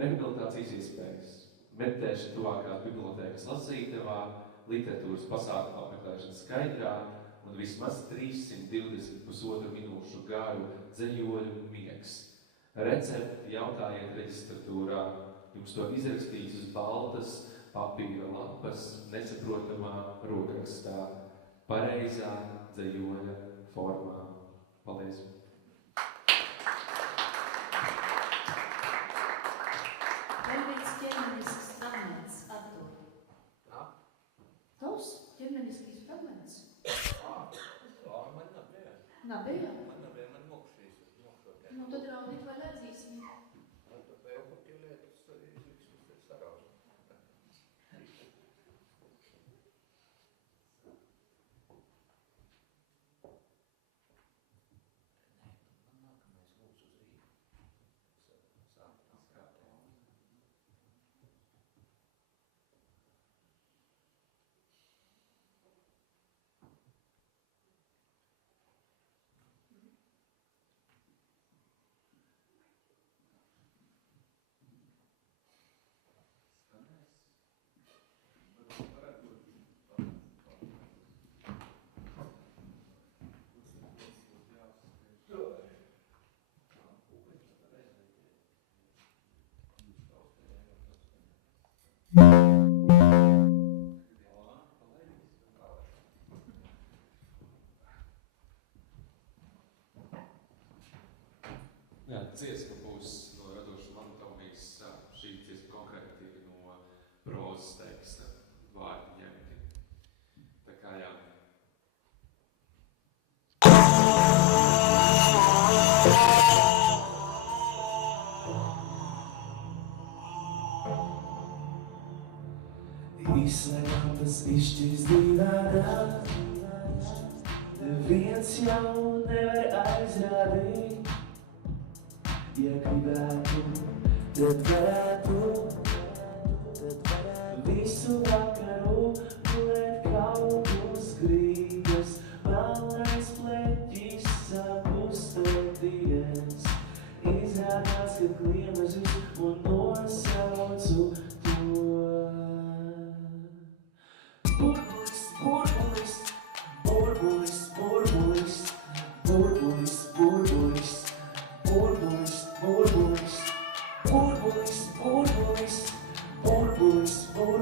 rehabilitācijas iespējas, meditēšana tuvākās bibliotēkas lasītavā, literatūras pasākumu apmeklēšana skaidrā un vismaz 320 pusotru minūšu garu dzejoļu miegs. Recepti jautājiet reģistratūrā, jums to izrakstīs uz baltas papīra lapas, nesaprotamā rokrakstā, pareizā dzejoļa formā. Paldies! Vēl viens ķermenisks fragments, Artur. Tavs ķermeniskīs fragments? Man nav bija. Nav bija? Man nav bija, man mokšīs. Nu, tad raudīt vai redzīsim. Tad jau pat tie lietas sarauž. neviens jau nevar aizrādīt. Ja gribētu, tad varētu visu vakaru gulēt kaut uz grīdas, melnais pleķis sapustēties. Izrādās, ka gliemežus un nosaucu to. Burbulis, burbulis, burbulis, burbulis, burbulis, burbulis, burbulis, burbulis, burbulis, burbulis, burbulis,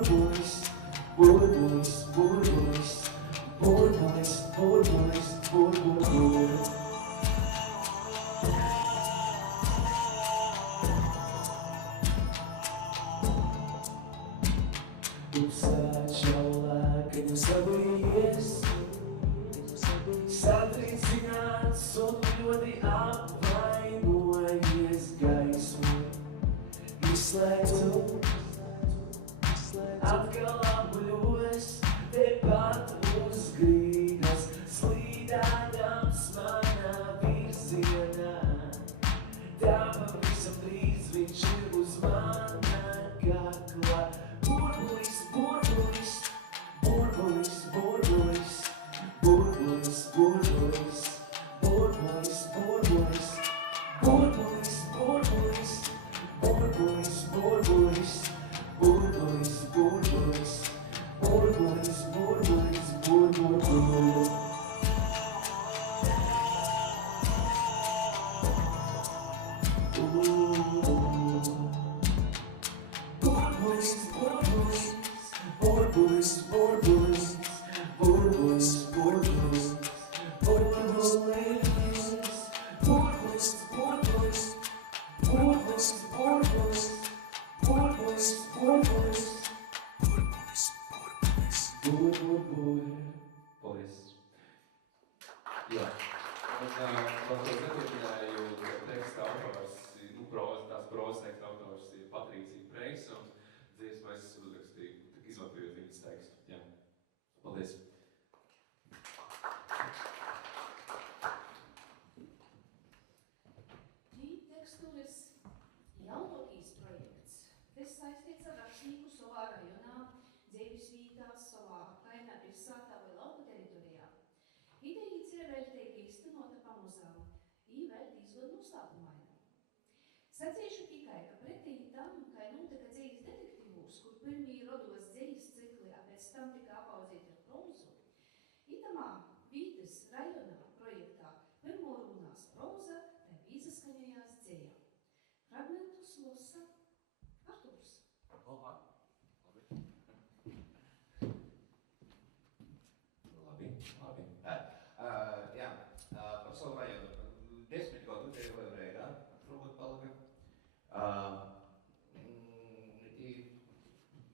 burbulis, burbulis, burbulis, burbulis, burbulis, burbulis. Sačaulēkaņu sabijies, satricināts un ļoti apvainojies gaismu. Izslēgtu, atkal apguļos, tepat uz grīdas, slīdādams manā virzienā. Tā pavisam drīz viņš ir uz mana kakla. Burbulis, burbulis, burbulis, burbulis, burbulis, burbulis, burbulis, burbulis, burbulis, burbulis, burbulis, burbulis, burbulis, burbulis, burbulis, burbulis, burbulis. Burbulis, burbulis, burbulis, burbulis, burbulis, burbulis, burbulis, burbulis, burbulis, burbulis, burbulis, burbulis, burbulis. Jā, un varbūt neturpināju teksta autors, tās prozas teksta autors ir Patricija Preisa, un dziesmu es uzrakstīju, izmantojot viņas tekstu. Jā. Paldies. Ģīteksturis Jaunokīs projekts. Tas saistīts ar rakstnieku savā rajonā, dzīves vītās, savā apkaimē, pilsētā vai lauku teritorijā. Ideja ir vēl tiek īstenota pamazām, vēl diezgan noslēpumaina. Sacīšu tikai, ka pretī tam, kā notika dzīves detektīvos, kur pirmī rodos dzīves cikli, a pēc tam tika apaudzīti ar prozu, itamā Vītes rajonā projektā pirmo runās proza, tai izaskaņojās dzēja. Fragmentus losa Arturs. Labi. Jā, par savu rajonu. 10 gadu dzīvoju Reigā, Frūmatpalga.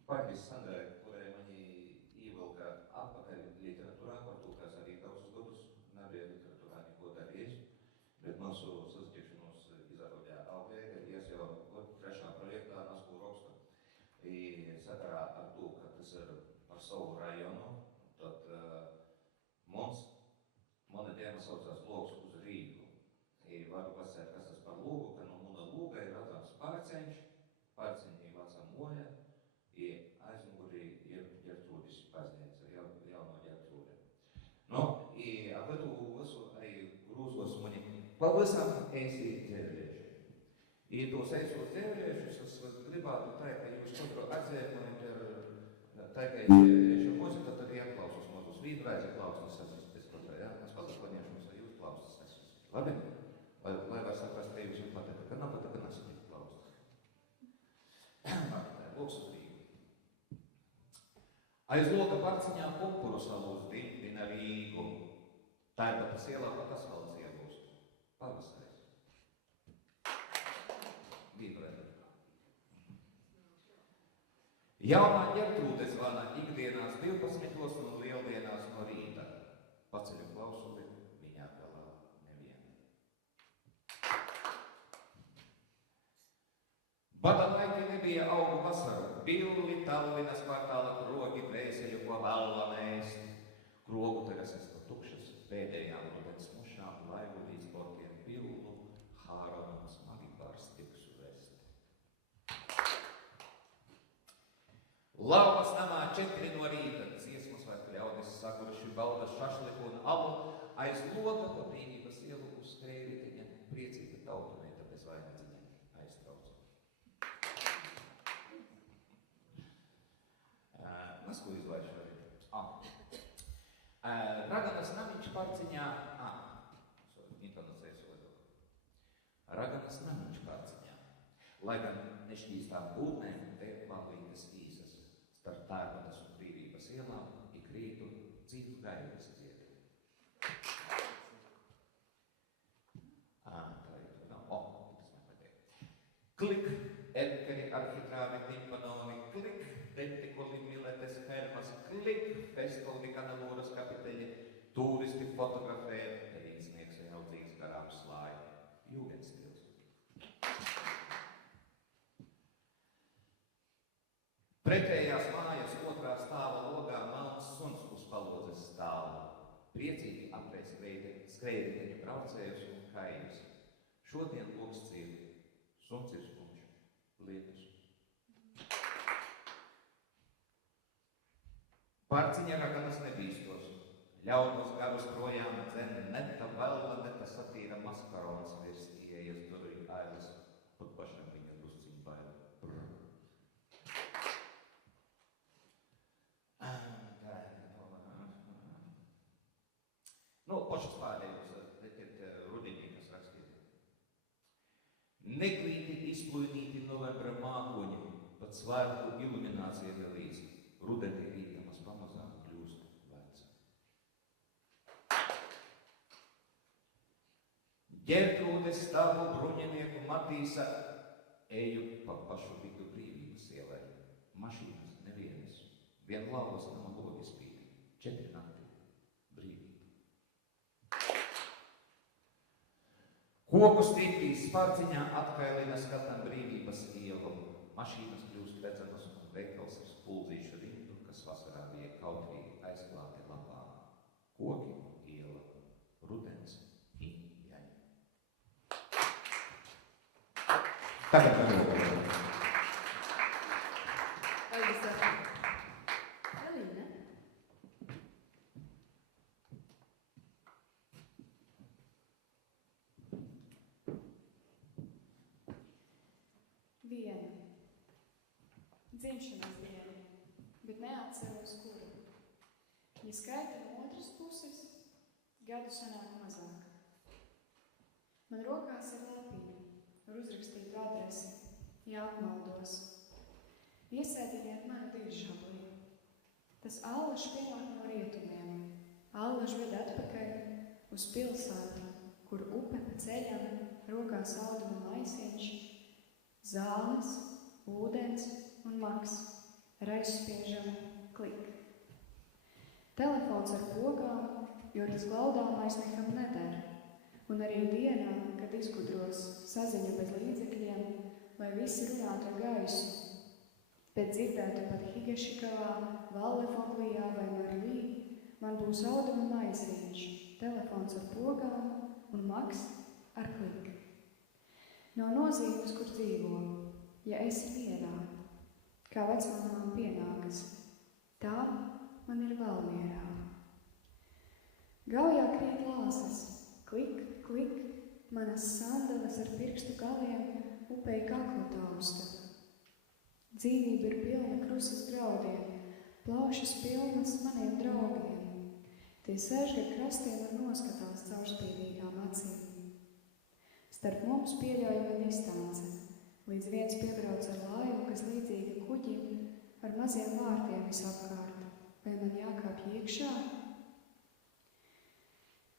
Paņģis Sandrai, kurai mani ievilka atpakaļ literatūrā, par to, kas arī daudzus gadus nebija literatūrā neko darījis, bet mūsu sazatikšanos izarrodīja Alveiga, es jau trešā projektā nasku rakstu. Sakarā ar to, ka tas ir par savu rajonu, tad mana tēma saucās Logs uz Rīgu. Varu pasēt, kas tas par lūgu, ka no muna lūga ir redzams pārceņš, pārceņī vecā moja, aizmugurī ir Ģertrūdis baznīca, jauno Ģertrūde. Ap etu visu arī grūzos mani pavisam eisi dzēvieši. Tos eisos dzēviešus es gribētu tā, ka jūs katru atzēt mani par tā, ka dzēviešu muzika, tad ieklausos mazus vīdraizi klausnes es pat, ja? Es pasakoniešu mums, ka jūs klausnes es. Labi? Lai var saprast, ka jūs pataka, ka nav pataka nesapīt klausnes. Logs uz Rīgu. Aiz loka parciņā pumpuru salūz dina Rīgu. Tāpat tas ielā pat asfalts iegūst. Pavasaris. Vībrēda. Jaunā Ģertrūde zvana ikdienās 12 un lieldienās no rīta. Paceļu klausuli, viņā galā neviena. Bada laiki nebija augu vasaru, pilli Tallinas kvartāla krogi dvēseļu, ko vēlam ēst. galda šašliku un alu, aiz loga pa Brīvības ielu uz skrējriteņa, priecīga tautumeita bez vainadziņa aiztrauc. Nasku izlaišu arī. Raganas namiņš Pārciņā, intonācijas vajadzot. Raganas namiņš Pārciņā, lai gan nešķīstām būtnēm te palīgas īsas, starp Tērvadas un Brīvības ielām, ik rītu dzīvu gaivas dzied. Tas man patīk. Klik, etkari, arhitrāvi, timpanoni, klik, dentikoli, miletes, hermas, klik, festoldi, kanalūras kapiteļi, turisti fotografē, rīznieks vienaldzīgs garām slāja. Jūgenstils. Pretējās mājas otrā stāva logā melns suns uz palodzes stāva. Priecīgi apreiz skrējriteņu braucējus un kaļus. Šodien logs ciet, suns ir skumš, lietus. Pārciņa raganas nebīstos, ļaunos garus projām dzen, neta velna, neta satīra maskarons virs ieejas durvju ailes, pat pašam viņa drusciņ baila. Pošas pārējums, rudenī, kas rakstīt. Neglīti izplūnīti novembra mākoņi, pat svērtu iluminācija galīs, rudenī rītamas pamazām kļūst veca. Ģertrūdes stāvu bruņinieku Matīsa eju pa pašu vidu Brīvības ielai. Mašīnas nevienas, vien lauvas nama logi spīd, 4 nakti brīvība. Koku stīptīs Pārciņā atkailina skatam Brīvības ielu. Mašīnas kļūst redzamas un veikals ir spuldzīšu rindu, kas vasarā bija kautrīgi aizklāti lapām. Koki un iela, rudens, jaņi. Tagad vēl. Dzimšanas diena, bet neatceros kuru. Ja skaita no otras puses, gadu sanāk mazāk. Man rokās ir lapiņa, ar uzrakstītu adresi, ja apmaldos. Iesēdiniet mani diržablī. Tas allaž pienāk no rietumiem, allaž ved atpakaļ uz pilsētu, kur upe pa ceļam, rokās auduma maisiņš, zāles, ūdens un maks, aizspiežam klik. Telefons ar pogām, jo tas glaudāmais nekam neder, un arī dienā, kad izgudros saziņu bez līdzekļiem, lai visi runātu ar gaisu, bet dzirdētu pat Higešikavā, Vallefoglijā vai Marlī, man būs auduma maisiņš, telefons ar pogām un maks ar klik. Nav nozīmes, kur dzīvo, ja esi mierā, kā vecmāmām pienākas, tā man ir Valmierā. Gaujā krīt lāsas, klik, klik, manas sandeles ar pirkstu galiem upei kaklu tausta. Dzīvība ir pilna krusas draudiem, plaušas pilnas maniem draugiem. Tie sēžga krastiem un noskatās caurspīdīgām acīm. Starp mums pieļaujama distance, līdz viens piebrauc ar laivu, kas līdzīga kuģim, ar maziem vārtiem visapkārt. Vai man jākāpj iekšā?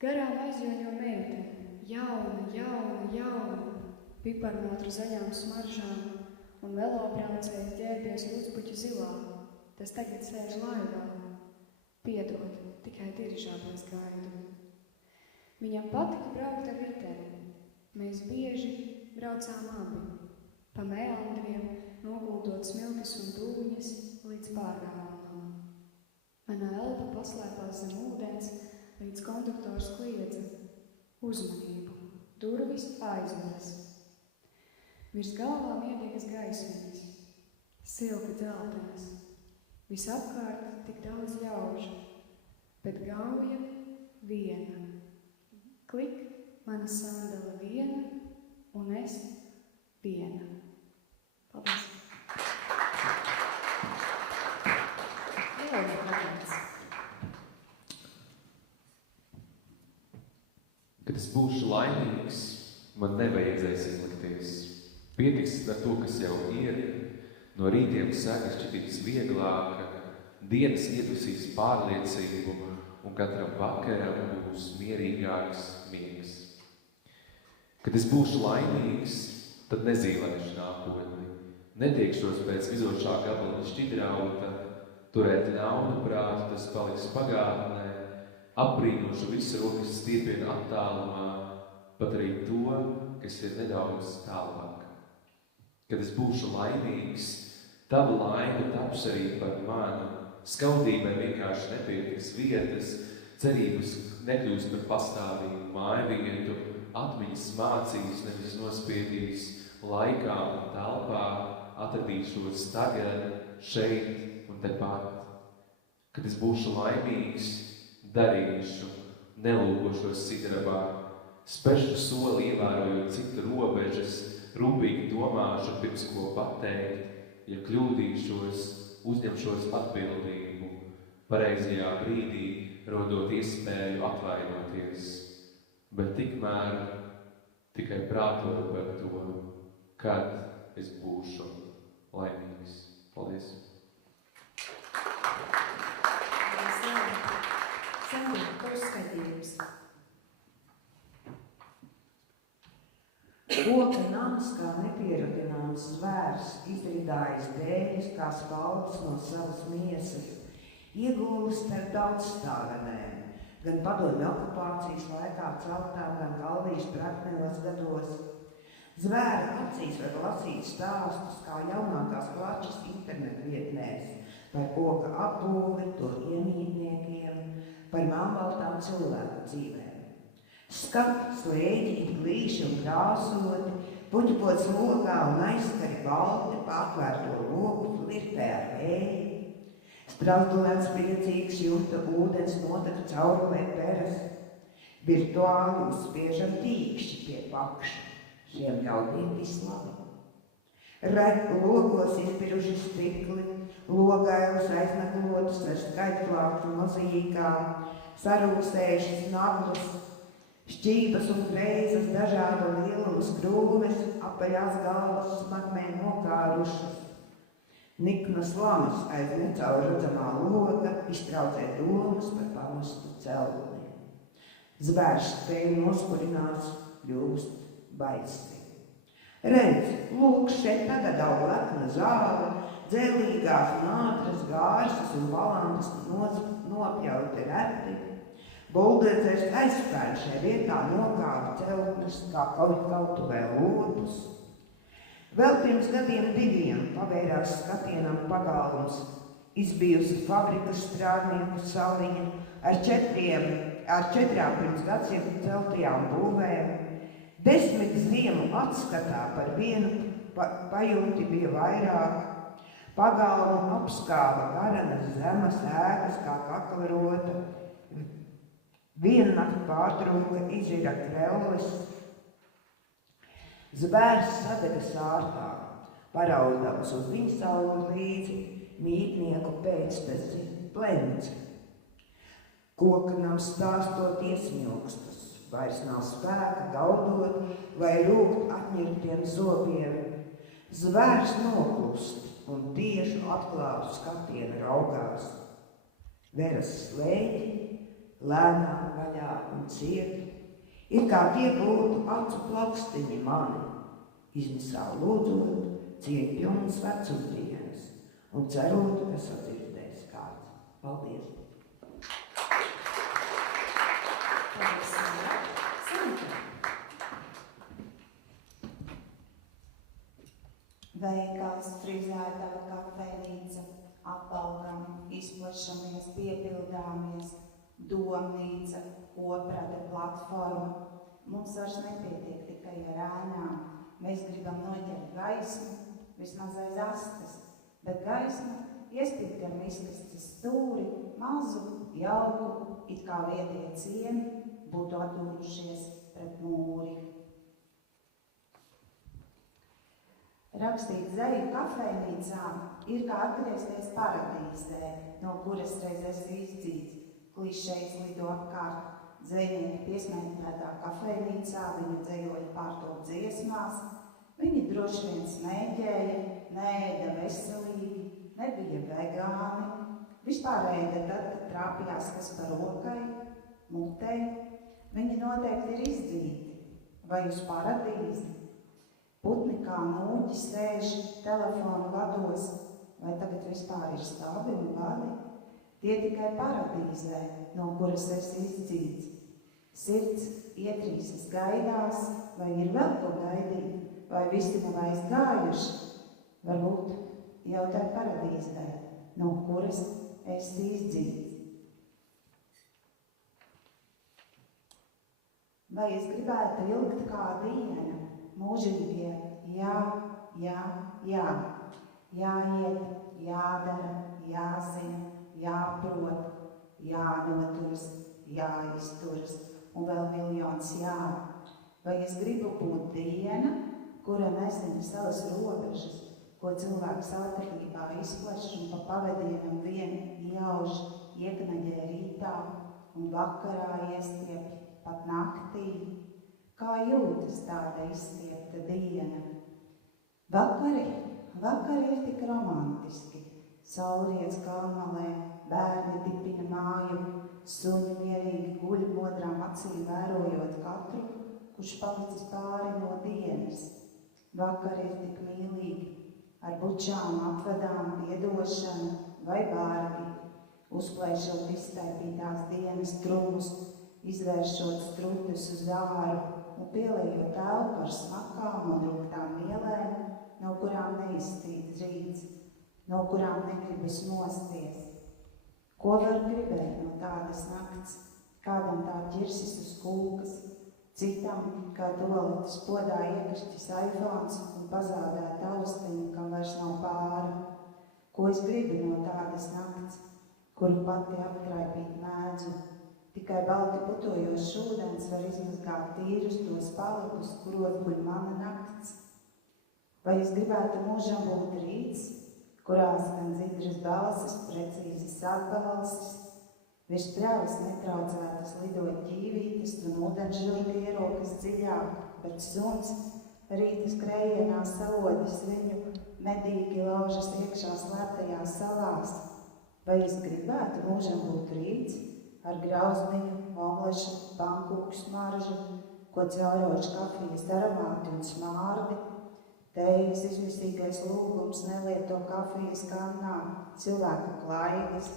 Garām aizjoņo meitene, jauna, piparmotru zaļām smaržām un velobraucējs ģērbies rūcpuķu zilā. Tas tagad sēž laivā. Piedod, tikai diržāblēs gaidu. Viņam patika braukt ar riteni. Mēs bieži braucām abi. Pa meandriem, noguldot smiltis un dūņas līdz pārgāmām. Manā elpa paslēpās zem ūdens, līdz konduktors kliedza. Uzmanību, durvis aizveras. Virs galvām iedegas gaismiņas, silti dzeltenas. Visapkārt tik daudz ļaužu. bet gauja viena. Klik, mana sandala viena, un es viena. Paldies! Kad es būšu laimīgs, man nevajadzēs izlikties. Pietiks ar to, kas jau ir. No rītiem sēgas šķitīs vieglāk, dienas iedvesīs pārliecību, un katram vakaram būs mierīgāks miegs. Kad es būšu laimīgs, tad nezīmēšu nākotni. Netiekšos pēc vizošā gabala šķidrauta, turēt ļaunu prātu, tas paliks pagātnē, apbrīnošu visu rokas stiepienu attālumā, pat arī to, kas ir nedaudz tālāk. Kad es būšu laimīgs, tava laime taps arī par manu. Skaudībai vienkārši nepietiks vietas, cerības nekļūst par pastāvīgu mājvietu, atmiņas mācīs, nevis nospiedīs, laikā un telpā atradīšos tagad, šeit un tepat. Kad es būšu laimīgs, darīšu, nelūkošos sidrabā, spešu soli ievērojot citu robežas, rūpīgi domāšu pirms ko pateikt, ja kļūdīšos, uzņemšos atbildību, pareizajā brīdī rodot iespēju atvainoties, bet tikmēr tikai prātoju par to, kad es būšu laimīgs. Paldies! Sandra, tavs skaitījums. Koka nams kā nepieradināms zvērs, izridājis dēļus kā spalvas no savas miesas, iegulis starp daudzstāvenēm, gan padomju okupācijas laikā celtām, gan galvijas pratnelos gados. Zvēra acīs var lasīt stāstus kā jaunākās klačas internetu vietnēs, par koka apbūvi, to iemītniekiem, par melnbaltām cilvēku dzīvēm. Skat, slēģi, līši un krāsoti, puķupots logā un aizskari balti, pārtvērto logu flirtē ar vēju. Strazdulēns priecīgs jūta ūdens notek caurulē peras. Virtuāli uzspiežam tīkšķi pie pakša, šiem ļaudīm vislabi. Logos izbiruši stikli, logailus aiznaglotus ar skaitklātu mozaīkām, sarūsējušas naglas, šķības un greizas dažādu lielumu skrūves, apaļās galvas smagmē nokārušas. Niknas lamas aiz necaurredzamā loga iztraucē domas par pamestu celtni. Zvērs spēj noskurinās, kļūst baisi. Redz, lūk, šeit tagad aug lekna zāle, dzelīgās un ātras gārsas un balantas nopjauti reti. Buldezers aizspēr šai vietā nokāva celtnes, kā kautuvē lopus. Vēl pirms gadiem 2 pavērās skatienam pagalms, izbijusi fabrikas strādnieku saliņa ar 4 pirms gadsimta celtajām būvēm. 10 ziemu atskatā par vienu pajumti bija vairāk. Pagalmu apskāva garanas zemes ēkas kā kaklarota. Viennakt pārtrūka izira krellis. Zvērs sadega sārtā, paraudams uz viņu saulu līdzi mītnieku pēcteci plenci. Koknam stāstot iesmilkstas, vairs nav spēka gaudot vai rūkt atņirtiem zobiem. Zvērs noklust un tiešu atklātu skatienu raugās. Veras slēģi, lēnām vaļā un cieti, ir kā tie būtu acu plakstiņi mani, izmisā lūdzot cieņpilnas vecumdienas un cerot, ka sadzirdēs kāds. Paldies! Veikals, frizētava kafejnīca, apaugam, izplašamies, piepildāmies, domnīca, koprade, platforma. Mums vairs nepietiek tikai ar ēnām. Mēs gribam noķert gaismu, vismaz aiz astes, bet gaisma iespīt gar miskastes stūri, mazu, jauku, it kā vietie ciemi būtu atdūrušies pret mūri. Rakstīt dzeju kafejnīcā ir kā atgriezties paradīzē, no kuras reiz esi izdzīts. Klišejas lido apkārt. Dzejnieki piesmēķētā kafejnīcā, viņi dzejoja pārtop dziesmās. Viņi droši vien smēķēja, neēda veselīgi, nebija vegāni. Vispār ēda tad, kad trāpījās kas par rokai, mutei. Viņi noteikti ir izdzīti. Vai uz paradīzi? Putni kā nūķi sēž telefonu vados, vai tagad vispār ir stabi un vadi? Tie tikai paradīzē, no kuras esi izdzīts. Sirds ietrīsas gaidās, vai ir vēl ko gaidīt, vai visi nav aizgājuši? Varbūt jau tā paradīzē, no kuras esi izdzīts. Vai es gribētu ilgt kā diena, mūžīgie, jā, jā, jā. Jāiet, jādara, jāzina, jāprot, jānoturas, jāizturas un vēl miljons jā. Vai es gribu būt diena, kura nezina savas robežas, ko cilvēks ātrībā izpleš un pa pavadienam vien iauž, ieknaģē rītā un vakarā iestiepj pat naktī? Kā jūtas tāda izstiepta diena? Vakari ir tik romantiski. Saulriets kalmalē, bērni dipina māju, suņi mierīgi guļ modrām acīm vērojot katru, kurš palicis pāri no dienas. Vakari ir tik mīlīgi, ar bučām apvedām piedošana vai bārgi, uzplēšot iztaipītās dienas trumus, izvēršot strutus uz āru un pielējot elpu ar smakām un rūgtām vielēm, no kurām neizstīts rīts, no kurām negribas mosties. Ko var gribēt no tādas nakts? Kādam tā ķirsis uz kūkas, citam, kā toaletes podā iekrišķis iPhones un pazādēt austiņu, kam vairs nav pāri. Ko es gribu no tādas nakts, kuru pati aptraipīt mēdzu? Tikai balti putojošs ūdens var izmazgāt tīrus tos palikus, kuros guļ mana nakts. Vai es gribētu mūžam būt rīts, kurā skan dzidras balsis, precīzas atbalstis, virs pļavas netraucētas lidot ķīvītes un ūdenžurgi ierokas dziļāk, bet suns rīta skrējienā salodis viņu medīgi laužas iekšā slēptajās salās. Vai es gribētu mūžam būt rīts, ar grauzniņu, omlešu, pankūku smaržu, ko cauroši kafijas aromāti un smārdi, tejas izmisīgais lūgums nelieto kafijas kannā, cilvēku klaigas.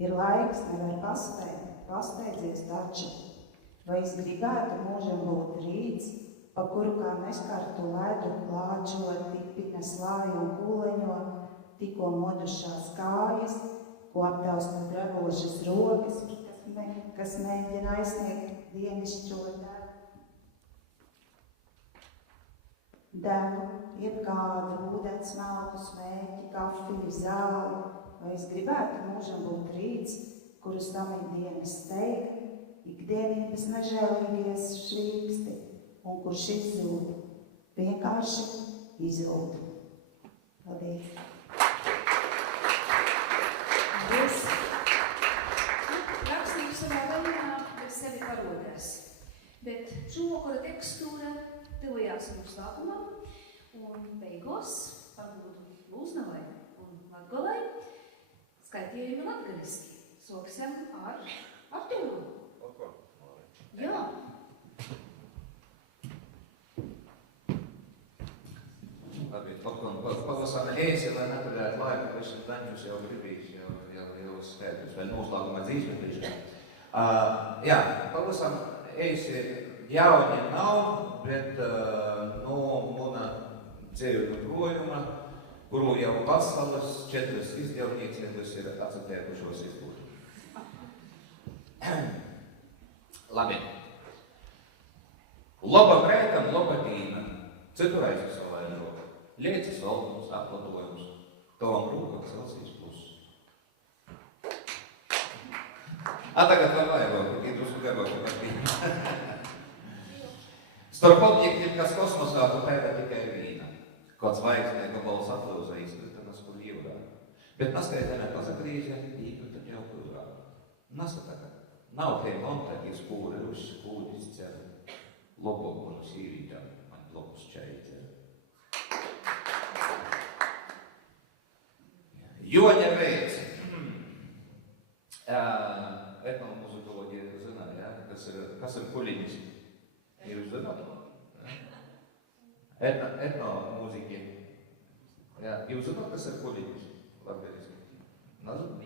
Ir laiks, nevar pasteidzies taču. Vai es gribētu mūžam būt rīts, pa kuru kā neskartu ledu klāčot, tipina slāju un kūleņo, tikko modušās kājas, ko aptausta dragošas rokas, kas mēģina aizsniegt dienišķo devu, jebkādu ūdens, smalku, smēķi, kafiju, zāli. Vai es gribētu mūžam būt rīts, kuru samīt dienas steig, ikdienības nežēlīgies švīksti, un kurš izzūd, vienkārši izzūd. Paldies! Paldies! Rakstības savā veidā bez sevi parodās, bet šovakara tekstūra tuvojās mūsu sākumā un beigās varbūt Lūznavai un Latgolai skaitījumi latgaliski. Soksim ar Artūru. Jā. Labi, palasām ēsi, lai neturētu laiku, ka esam daņus jau gribīs, jau skaitus, vēl noslēgumā dzīsmetīšanā. Jā, palasām ēsi jaunie nav, bet no muna dzējumu projuma, kuru jau pasales 4 izdevniecības ir atsateikušos izbūt. Labi. Loba grēkam, loba dīnam, citu reizi salaižo, liecis valkums, apladojums, tavam rūkam Celsijas puses. Tagad vēl vairāk, tikai drusku garāk par tīm. Starp objektiem, kas kosmosā, tu pēdā tikai vīna. Kāds zvaigzne gabals atlūza izkrita nas kur jūrā. Bet naskaitēmē pazagrīža, īkrita jau kurā. Nasataka, nav te montaģis pūri rušs kūdis cer. Lobokunu sīvītā, man blokus čaitē. Joņa Reits. Etnomuzikoloģija zina, ja? Kas ir kuliņas? Jūs zināt? Etnomūziki. Ja, jūs zināt, kas ir kuliņas? Latgaliski. Nazinu?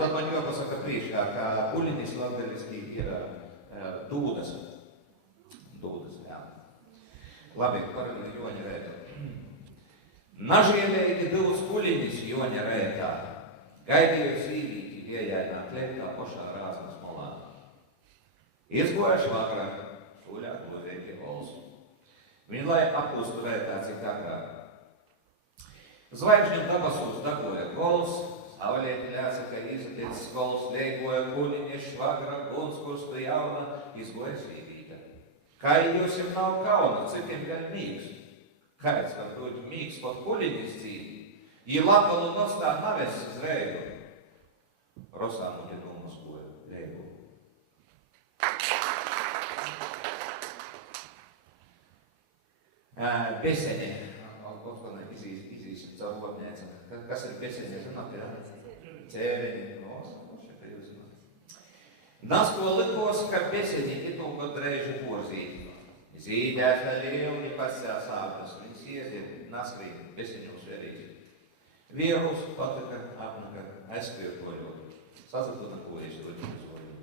Tad man jāpasaka priekšā, ka kuliņas latgaliski ir dūdas. Dūdas, jā. Labi, par Joņa Reitu. Nažielēgi divus kuliņus Joņa Reitā. Gaidīju sīvīti iejainā klētā pošā rāznas molā. Izgojuši vakarā, šūļā klūzēki olsu. Viņi lai apkūstu Reitā cik agrāk. Zvaigžņiem dabasūs dagoja gols, saulēti ļāsa, ka izatiec skols, leigoja kuliņi, švagra, gunskurstu jauna, izgoja sīvīta. Kā jūsim nav kauna, cikiem gan mīgs. Kāds var būt mīgs pat kuliņis cīvi? Jī Latvalu nostā naves uz reidu. Rosāmu ģedūmas goja reidu. Beseņi. Otkona izīsim caur lopniecam. Kas ir beseņi? Zināt, jā? Cēreņi. Nasko likos, ka beseņi itūko dreiži porzīt. Zīdēs ar lielni pasjā sāpes. Viņas iedien naskrīt beseņu sverīt. Vierus patika apnaka aizskriju koļot. Sazatuna koļis roģinu zoļu.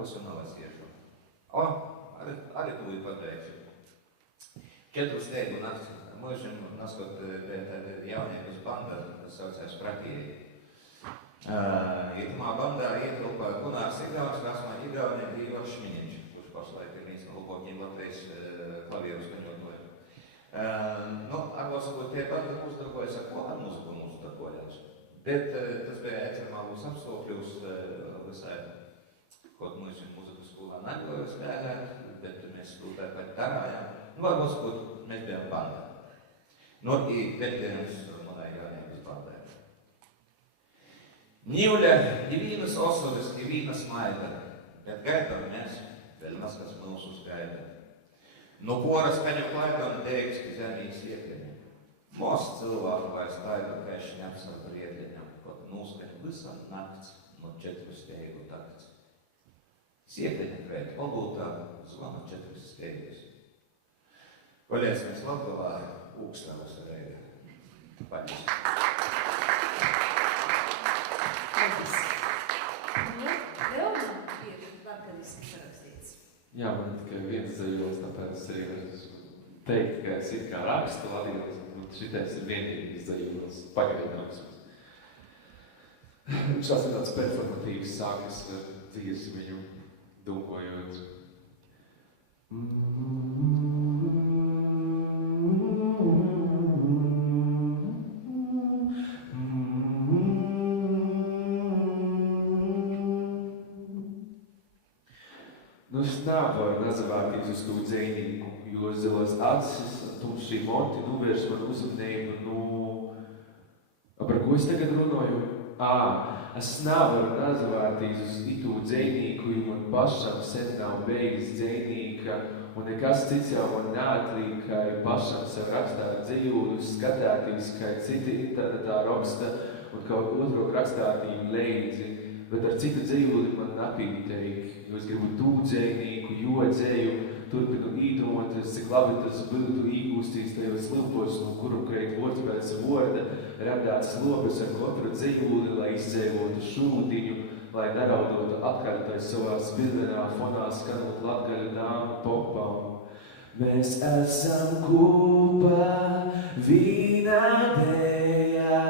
Visu navasiešu. Arī tūji pateikšu. 4 steigu nakts. Mūžim naskot jauniekus banda, kas saucēs Prakijai. Itamā bandā ietilpa Gunārs Igaunis, Rasmā Igaunis, Igors Šmiņš, kurš pašlaik ir viens no labākajiem Latvijas klavieru skaņotojiem. Ar mūziku tie pat uzdarbojas, ar ko ar mūziku uzdarbojās. Bet tas bija ekstremālus apstākļus visai, kaut mūsu mūzikas skolā negoja spēlēt, bet mēs skolā pat darājām. Ar mūziku mēs bijām bandā. I pēdējums manai jaunības bandai. Nīvļa i vīnas osoris, i vīnas maida, bet gaidām mēs, vēl maz kas mūsus gaida. No pora skaņu klaidām teiksti zemī siekļaņi. Most cilvēku vairs taida, kā šņaps ar briedļaņam, kaut nūskaņ visa nakts no 4 steigu takts. Siekļaņa krēt olūtā, zvana 4 steigus. Kolēsimies Latgalā, Ūkstavas reiga. Paldies. Paldies. Leona ir latgaliski sarakstīts. Jā, man tikai viens zaļos, tāpēc es arī varu teikt, ka es it kā rakstu latgaliski, un šitais ir vienīgais zaļos pagaidāms. Šās ir tāds performatīvs sākas ar dziesmiņu dunkojot. Es nevaru nazavāties uz to dzējnīgu, jo zilās acis, tumšī monti nuvērs man uzmanību, par ko es tagad runāju? Es nevaru nazavāties uz itu dzējnīgu, jo man pašam sen nav beigas dzējnīka, un nekas cits jau man neatlīk, kā pašam sev rakstāt dzējūdus, skatāties, kā citi internetā raksta un kaut otro rakstātību leidzi. Bet ar citu dzējūdi man napīteik, jo es gribu tū dzējnīku, jo dzēju, turpinu īdomoties, cik labi tas būtu īgūstīs tajos lilpos, no kuru kreit vortpēc vorda, radāts lopes ar katru dzējūdi, lai izdzēvotu šūdiņu, lai neraudotu atkārtai savā spilvenā fonā skanot latgaļu dāmu popām. Mēs esam kopā vīnā dējā,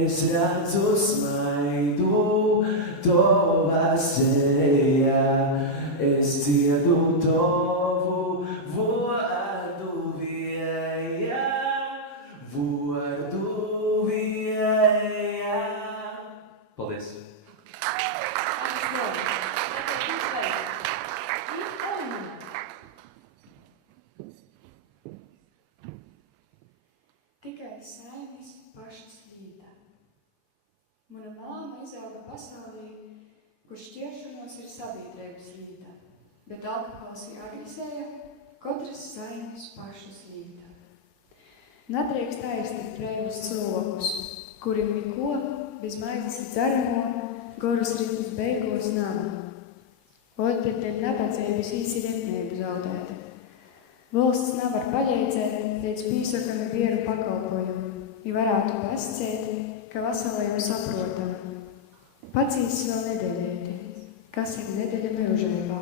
es redzu smaidu, tova sejā, es dziedu tavu vārdu saimnes pašas līta. Mana māma izauga pasaulī, kur šķiršanos ir sabiedrības līta, bet alkohols jāgrisēja katras saimnes pašas līta. Nedrīkst aiztikt brīvus cilvēkus, kuriem neko bez maizes ir dzeramo, gorus rītus beigos nav. Otpret dēļ nabadzības īsi vietnību zaudēt. Valsts nevar paļēdzēt, līdz pīsakami vieru pakalpojumu, ja varētu pasciet, ka veselajam saprotam. Pacīs vēl nedeļēti, kas ir nedeļa mūžībā.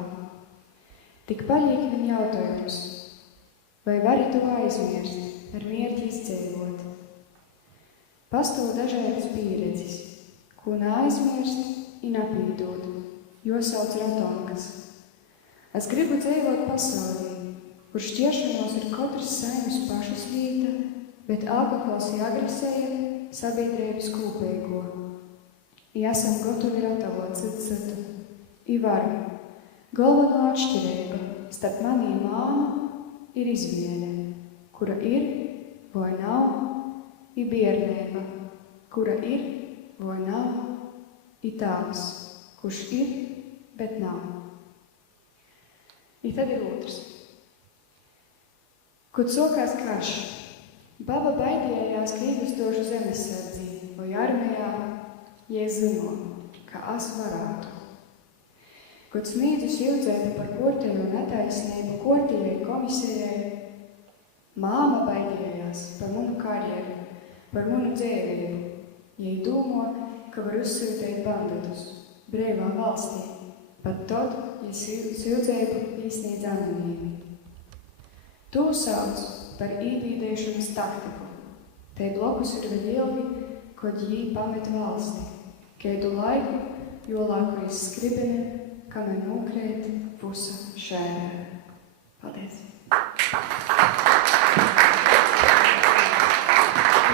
Tik paliek viņam jautājums, vai vari to aizmirst, ar mierķi izdzīvot. Pastāv dažādas pieredzes, ko neaizmirst un apīdot, jo sauc ratonkas. Es gribu dzīvot pasaulī, kur šķiršanos ir katras saimnes pašas līta, bet alkohols jāgrisēja sabiedrības kopīgo. Ja esam gatavi ratavot citu, I varu. Galvenā atšķirība starp mani un māmu ir izvēle, kura ir vai nav, I bērnība, kura ir vai nav, I tēvs, kurš ir, bet nav. I tad ir otrs. Kad sokās karš, baba baidījās krītustošu zemesardzi vai armijā, ja zino, ka es varētu. Kad smīdus ildzēta par kortēju netaisnību kortējai komisijai, māma baidījās par manu karjeru, par manu dzīvību, ja domā, ka var uzsūtīt banditus brīvā valstī, pat tad, ja sūdzību īsniedz anonīmi. To sauc par ībīdēšanas taktiku. Te blokus ir vēl ilgi, kad jī pamet valsti. Kādu laiku, jo lāku izskribini, kamēr nokrīt pusa šērē. Paldies!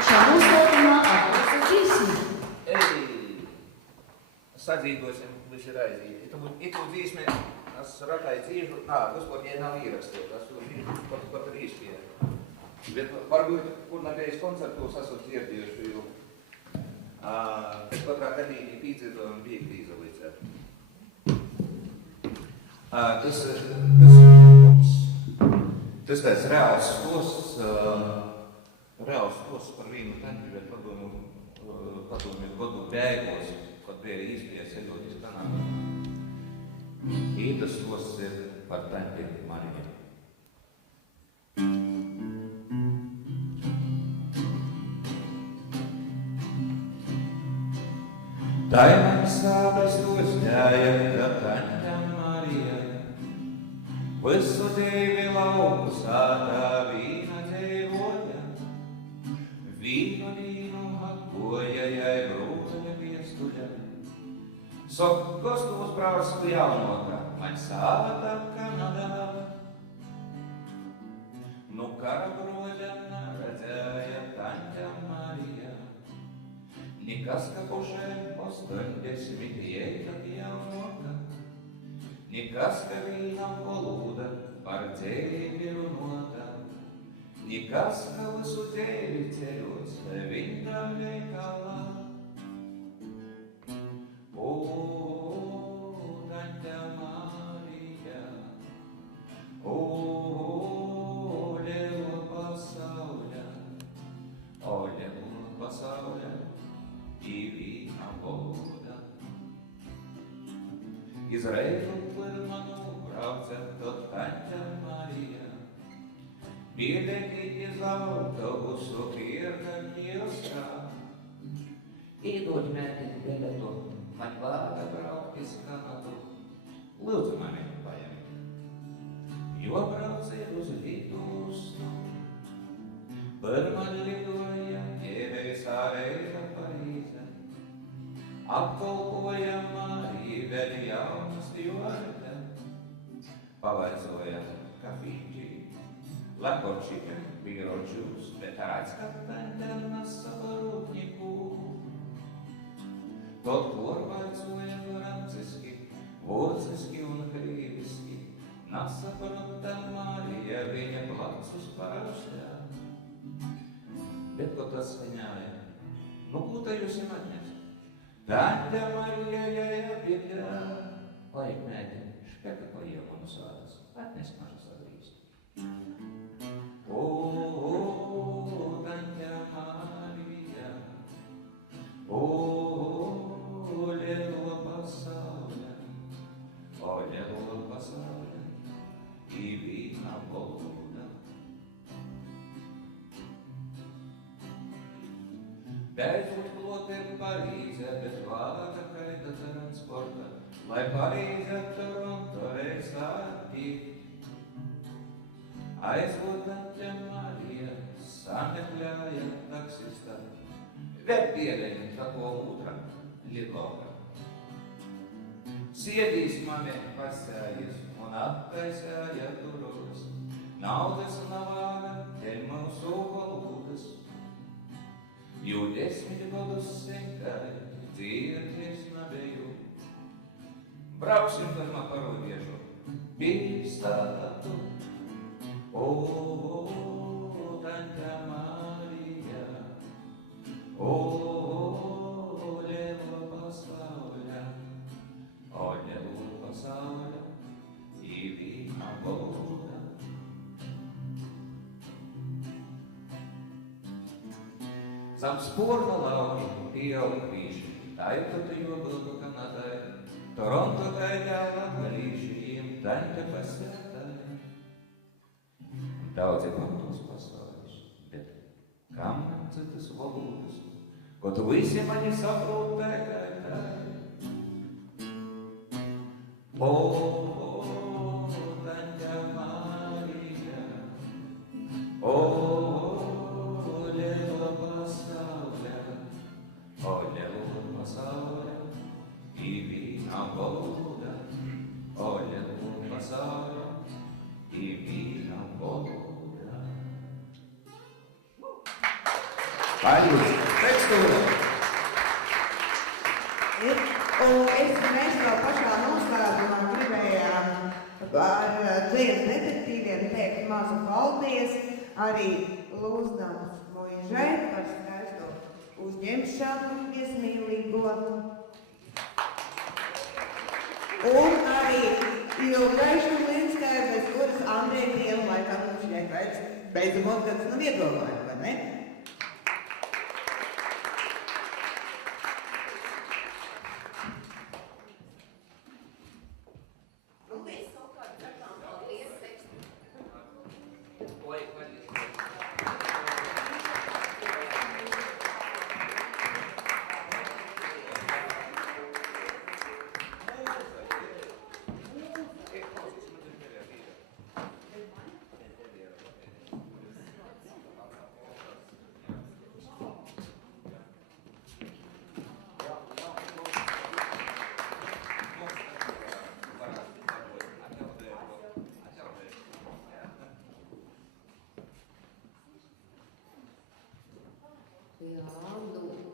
Šā uzdotumā atlasīsim. Sadzīdosim, viņš ir aiziet. Itu dzīsmē, es ratāju cīžu, vispār jai nav ierakstīt, es tur pat ir īspēju. Bet varbūt, kur nabējis koncertos esat dzirdējuši, jo pēc katrā gadījumā pīdzīdojam biegti izalīcēt. Tas tāds reāls stosts par vienu tanti, bet padomju godu bēgos, kad bija īspēja ceļot iz Kanādu. Tas stosts ir par tanti maniem. Tai man sāpes uzņēja, ka taņa Marija visu dzīvi lauku sātā vīna dzīvoja. Vīnu atkoja jai brūkaļa viestuļa. Sok kostos brārsku jaunokā, man sātā Kanadā. Nu kara broļa neredzēja taņa Marija. Nekas, ka pošai 80 ieitat jaunoka. Nekas, ka viņam polūda par dzīvi runota. Nekas, ka visu dzīvi ceļos viņa veikalā. O, taņa Marija, o, lielo pasauļa, o, lielo pasauļa. I vīna voda. Izraēlu plirmanu braucam tot taņa Marija. Biedeki iz autobusu pierga Kielstrā. Iedod mani biletu, man vārda braukt iz Kanādu. Lūdzu mani paņem, jo brauciet uz Lietuvstu. Par mani lidoja ķēvējs ārēja Parīze. Apkalpoja Marija vēl jaunas stjuarde. Pavaicoja kafīģi, lakočika biroģus, bet aizskataņa nasa parūtņiku. Tot porvaicoja franciski, vociski un krīviski. Nasaprota Marija viņa placus paraustā. Bet ko tas viņai? Nu, ko te jūs jums atnest? Tante Marija biedā. Laik mēģina, špeka ko iemanu sādas. Atnest mažas atgrīst. O, Tante Marija. O, lielo pasaulē. O, lielo pasaulē. I vīna bolda. Beidzot klotiem Parīzē, bet vārda kaita transporta, lai Parīzē Toronto reiz attīk. Aizvodante Marija sameklēja taksista, vēl piedeņi tako ūtra lidoka. Siedīs mami pasējas un attaisēja durus, naudas navāga teļ mūsu valūdas. 20 gadus senkai dzīvoties nebiju. Brauksim pirmā parodiežu, bīstātu. O, Tante Marija, o, lielo pasaulē, o, lielo pasaulē, I vīna bolda. Zam sporta lauki pieaug krīši, taipatu jobildu Kanadai, Toronto gaidā latgalīšiem taņa pasētāji. Daudzi pantos pasauļus, bet kam citas valodas, ko tu visi mani saprot tikai tai? O, Tante Marija, o, lielo pasaulē, o, lielo pasaulē, I vīna bolda, o, lielo pasaulē, I vīna bolda. Paļūs, tekstūra! Mēs vēl pašā noslēgumā gribējām ar dziedas detektīviem teikt mazu paldies arī Lūzdam Muižai par skaisto uzņemšanu viesmīlīgo. Un arī Ilgai Šulinskai, bez kuras Andrei Dieva laikam mums šķiet beidzamot, kad tas nav iedomājumi, vai ne?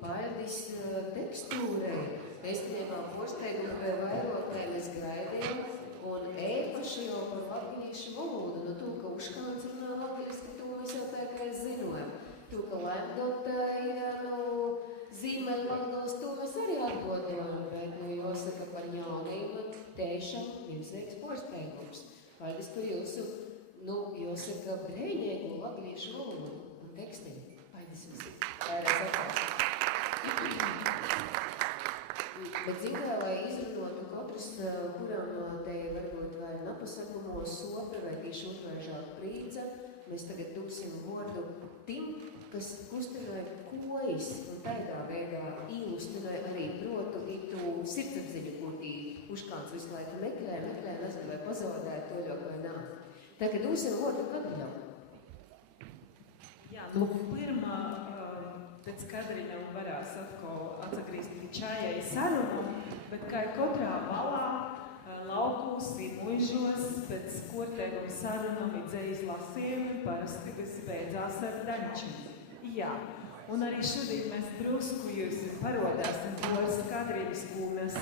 Paldies tekstūrai. Īstenībā posteigu vēl vairāk, kā mēs gaidījām, un īpaši jau par latviešu valodu, no to, ka Uškāns runā latviski, to mēs jau tā kā zinojam. To, ka Lemdotai, Ziemeļvaldos, to mēs arī atgodījām, bet, jāsaka par jaunību, tiešām milzīgs posteigums. Paldies par jūsu, jāsaka, brēņēgu latviešu valodu un tekstiem. Paldies jums. Bet zinā, lai izrunotu katrs, kuram no te varbūt vai napasakumos sope vai tieši otraižāk prīca, mēs tagad duksim vārdu tim, kas kustināja kojas un tādā veidā ilustrināja arī protu itu sirdsapziņu, kur tī Uškāns visu laiku meklē, nezinu, vai pazaudēja to jau vai nā. Tagad dūsim vārdu Kadriņam. Jā, pirmā pēc Kadriņam varēs atkal atsagrīzt čājai sarunu, bet kā katrā valā, laukūs, muižos, pēc kortēguma sarunam dzējas lasījumi parasti viss beidzās ar daņčiem. Jā, un arī šodien mēs drusku jūs parodāsim tos kadrības, ko mēs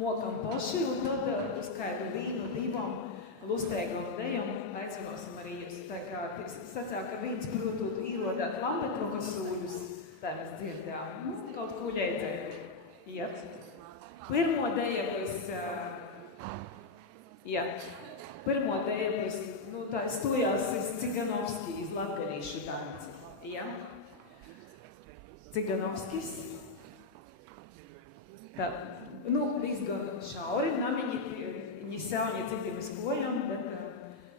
mokam poši, un tad uz kādu vīnu, divam lustēgo dejumu, aicinosim arī jūs. Tā kā sacāk, ka viens protūt īrodāt lambetroka sūļus, tā mēs dzirdām, kaut ko ļēdzēt. Ja. Pirmo deju es, pirmo deju es, tā stojās iz Ciganovski, iz latgalīšu tanci. Ja. Ciganovskis. Tā, izgan šauri, viņi sauņi citiem iz kojām, bet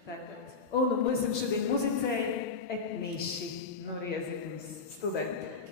tātad. Un mēs šodien muzicēji etniši, Rieziņas studenti.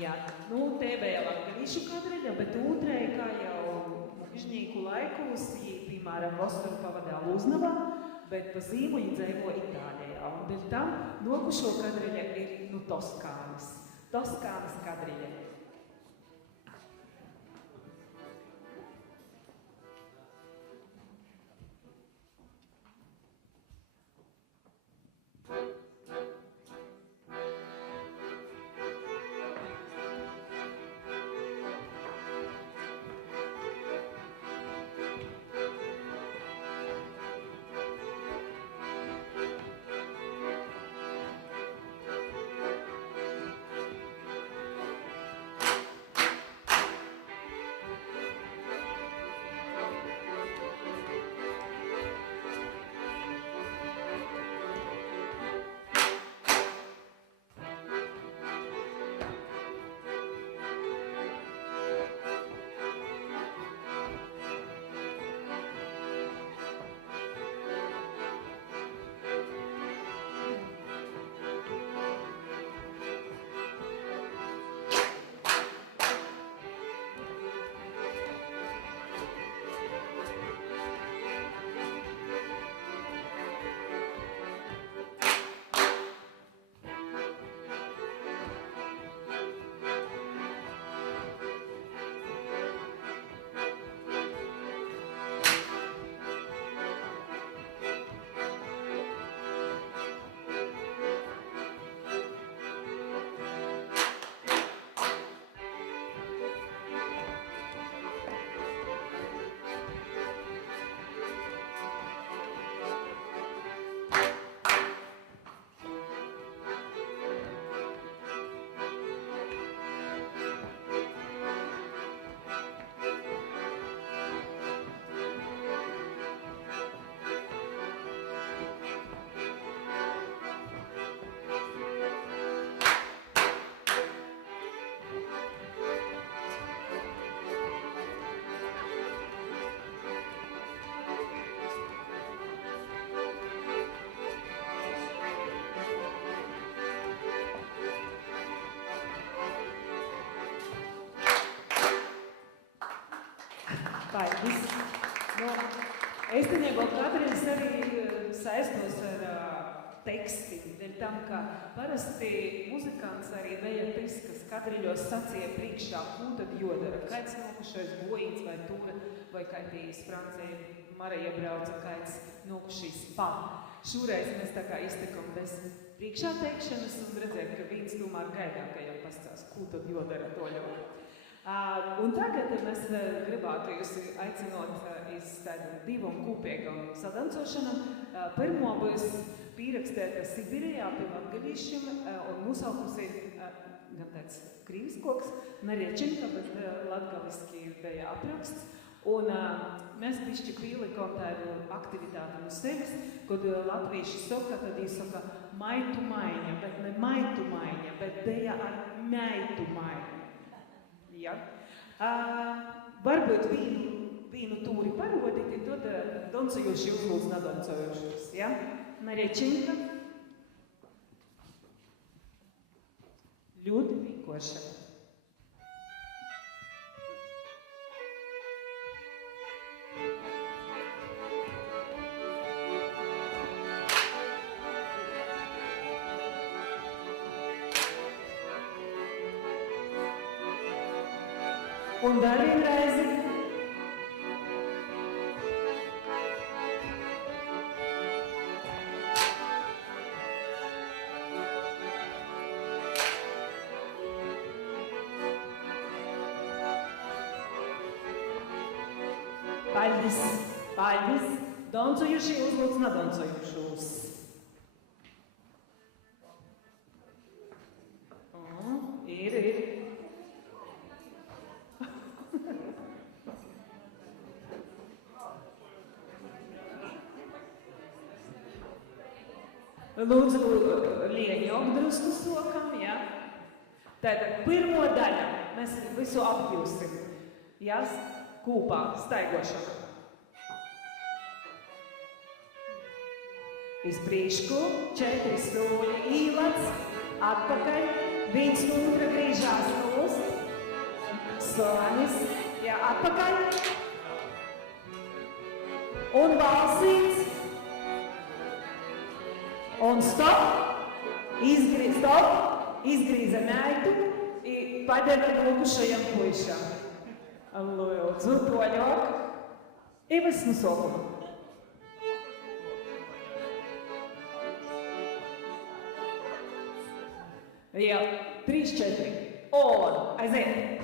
Jā, te bija latgalīšu kadreļa, bet otrai, kā jau mužņīku laikos, piemēram, vasaru pavadā Lūznavā, bet pa zīmu viņi dzīvo Itālijā. Un dēļ tam nokušo kadreļa ir Toskānas kadreļa. Īstenībā Kadriņas arī saistos ar teksti, dēļ tam, ka parasti muzikants arī vejatris, kas Kadriļos sacīja priekšā, ko tad jodara, kāds nokušais bojīts vai tura, vai kaitīs Francija Marija brauca, kāds nokušīs pa. Šoreiz mēs tā kā iztekam bez priekšā teikšanas un redzēt, ka viens tomēr gaidā, ka jau pastāst, ko tad jodara to ļauj. Un tagad mēs gribētu jūs aicinot iz tādam divam kopīgam sadancošanam. Pirmo būs pierakstēta Sibirijā pie latgalīšiem, un nosaukums ir gan tāds krīviskoks, Nariečinka, bet latgaliski bija apraksts. Un mēs bišķi pielikām tādu aktivitāti no sevis, kad latvieši saka, tad īsaka maitu maiņa, bet ne maitu maiņa, bet bija ar meitu maiņa. Ja. Varbūt vienu tūri parodīt, tad doncojoši uzlūdz nadoncojošos. Ja? Nariečinka. Ļoti vienkārši. Un vēl vienreizi. Paldies, paldies. Doncojuši uzlūdz nadoncojušos. Ir. Lūdzu, lieņok drusku sokam, ja? Tātad pirmo daļu mēs visu apjūsim, ja? Kūpā, staigošana. Iz priekšu, 4 soļi, īlats, atpakaļ, 1 otra grīžās nost, sonis, ja, atpakaļ, un balsīts, un stop, izgrīza meitu i padeva drugušajam puišam. Lūdzu, toļok, i viss no sokuma. Jā, 3, 4, un aiziet.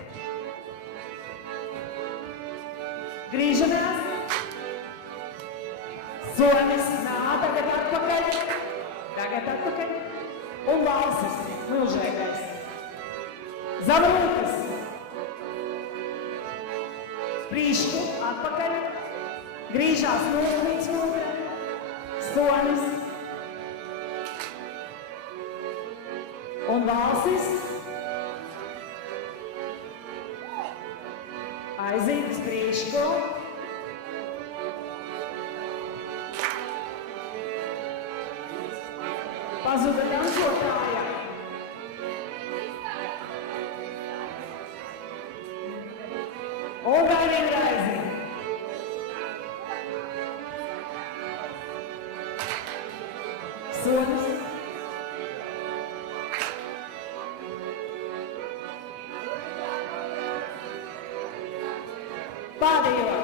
Grīžamies. Sonis, tagad atpakaļ, un valsis, mūžīgais. Zavrūkas. Sprīšku, atpakaļ, grīžās mūžīgs mūžē, sonis. Un valsis. Aiziet uz priekšu. Pazuda dancotāja. Un vēl vienreizi. Sonis. Pādējo.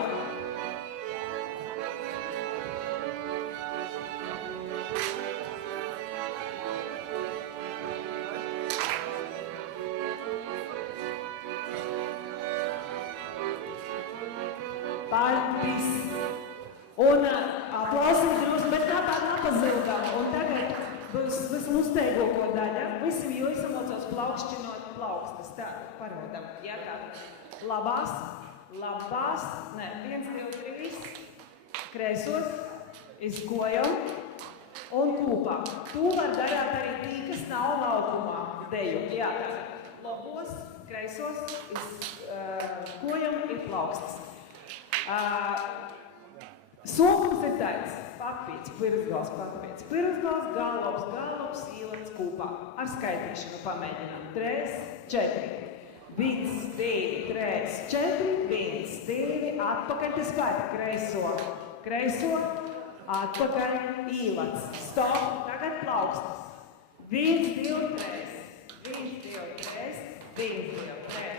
Paldies. Un aplausim drusku, bet kā tā napazilgām. Un tagad būs vismusteigoko daļa. Visi jūs samocos plaukšķinot plaukstas. Tā, parodam. Ja, tā. Labās, ne, 1, 2, 3. Kreisos, izkojam un kūpā. Tu var darāt arī tī, kas nav laukumā deju. Jā, tā. Labos, kreisos, izkojam ir plaukstas. Sokums ir tāds, papīts, pirksgals, papīts. Pirksgals, galops, īlats, kūpā. Ar skaitīšanu pamēģinām. 3, 4. 1, 2, 3, 4, 1, 2, atpakaļ te spēti, kreiso, atpakaļ, īlats, stop, tagad plaukstas. 1, 2, 3, 1, 2, 3, 1, 2, 3,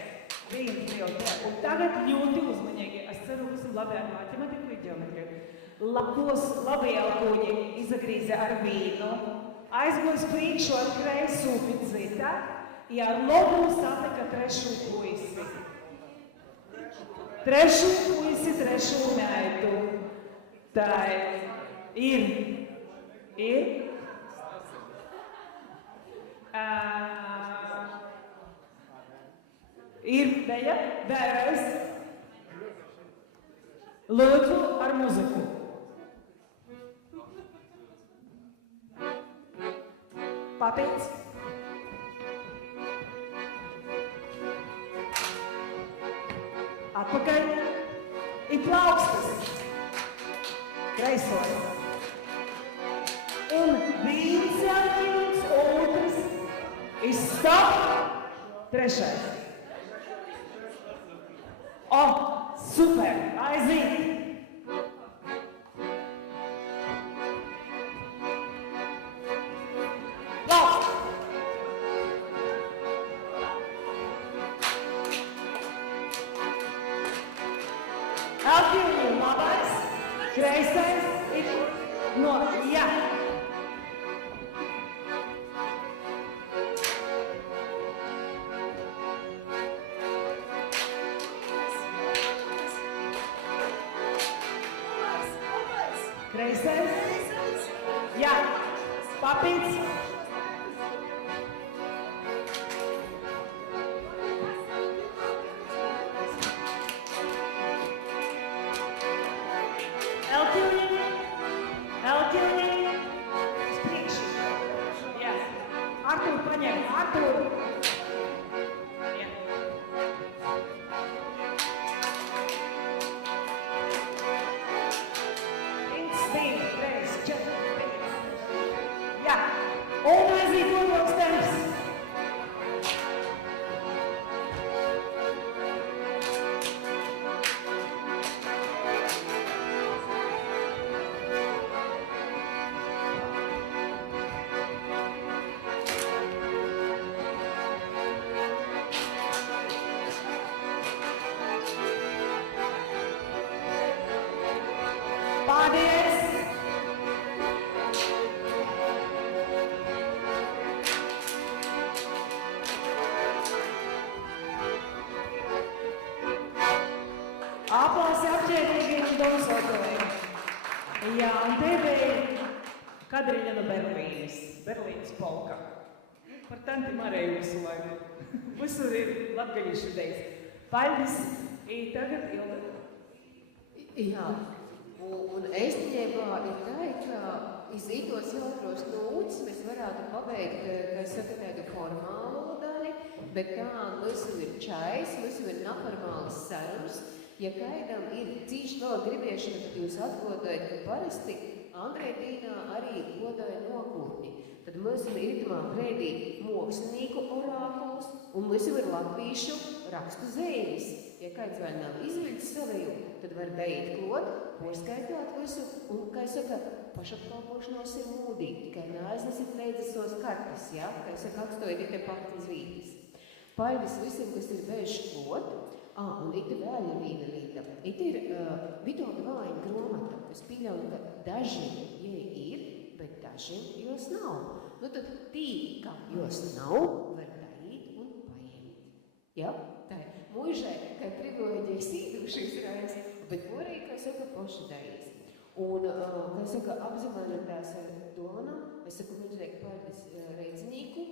1, 2, 3. Un tagad ļoti uzmanīgi, es ceru, ka esam labi ar matematiku un ģeometriju. Labos labielkuņi izagrīze ar vīnu, aizgojas priekšu ar kreisu pizzita, ja ar lobu sateka trešu puisi. Trešu puisi, trešu meitu. Tā ir. Ir beja, vēlreiz. Lūdzu ar muziku. Papīts. Atpakaļ. Ir plaukstas. Kreisojas. Un viens jāņems, otrs. Ir stop. Trešais. O, super, aiziet! Labi! Elpjūņi labais, kreisais ir no jā. Kreisais. Jā. Papīts. Elķiņi. Uz priekšu. Jā. Artur paņem. Artur. Jā. Jā, un aiziet otrs temps. Paldies! Aplausi apģērbīgi un domsotoji. Jā, un te bija Kadriņa no Berlīnas polka. Par tanti Marēju visu laiku. Visur ir latgaļišu idejas. Paldies! I tagad Ilda. Jā, un īstenībā ir tā, ka izītos jautros nūts mēs varētu pabeigt, kā saka, tādu formālu daļu, bet kā mums jau ir čais, mums jau ir neformālas sarunas. Ja kādam ir cīši vēl gribiešana, tad jūs atgodojat, ka parasti Andrēdīnā arī godoja nokūtni. Tad mums jau ir itamā brēdī mākslinieku orākuls, un mums jau ir latvīšu rakstu zīmes. Ja kāds vēl nav izviļts savēju, tad var beigt klot, porskaitāt visu, un, kā saka, pašapkalpošanos ir mūdīgi, tikai neaiznesit līdzi sos kartas, ja? Kā saka, atstojiet te pakti uz vītas. Paldies visiem, kas ir bejuši klot. Un ita vēl ir viena lieta. Ita ir Vitolda Valaina gromata. Es pieļauju, ka dažiem jai ir, bet dažiem jos nav. Nu tad tī, kā jos nav, var darīt un paiemt. Ja? Tā ir mūžai, kā privileģijas īdušīs rājas, bet porī, kā saka, poši darīs. Un, kā saka, apzimēnotās ar Donam, es saku, viņš liek paldies reicinīku,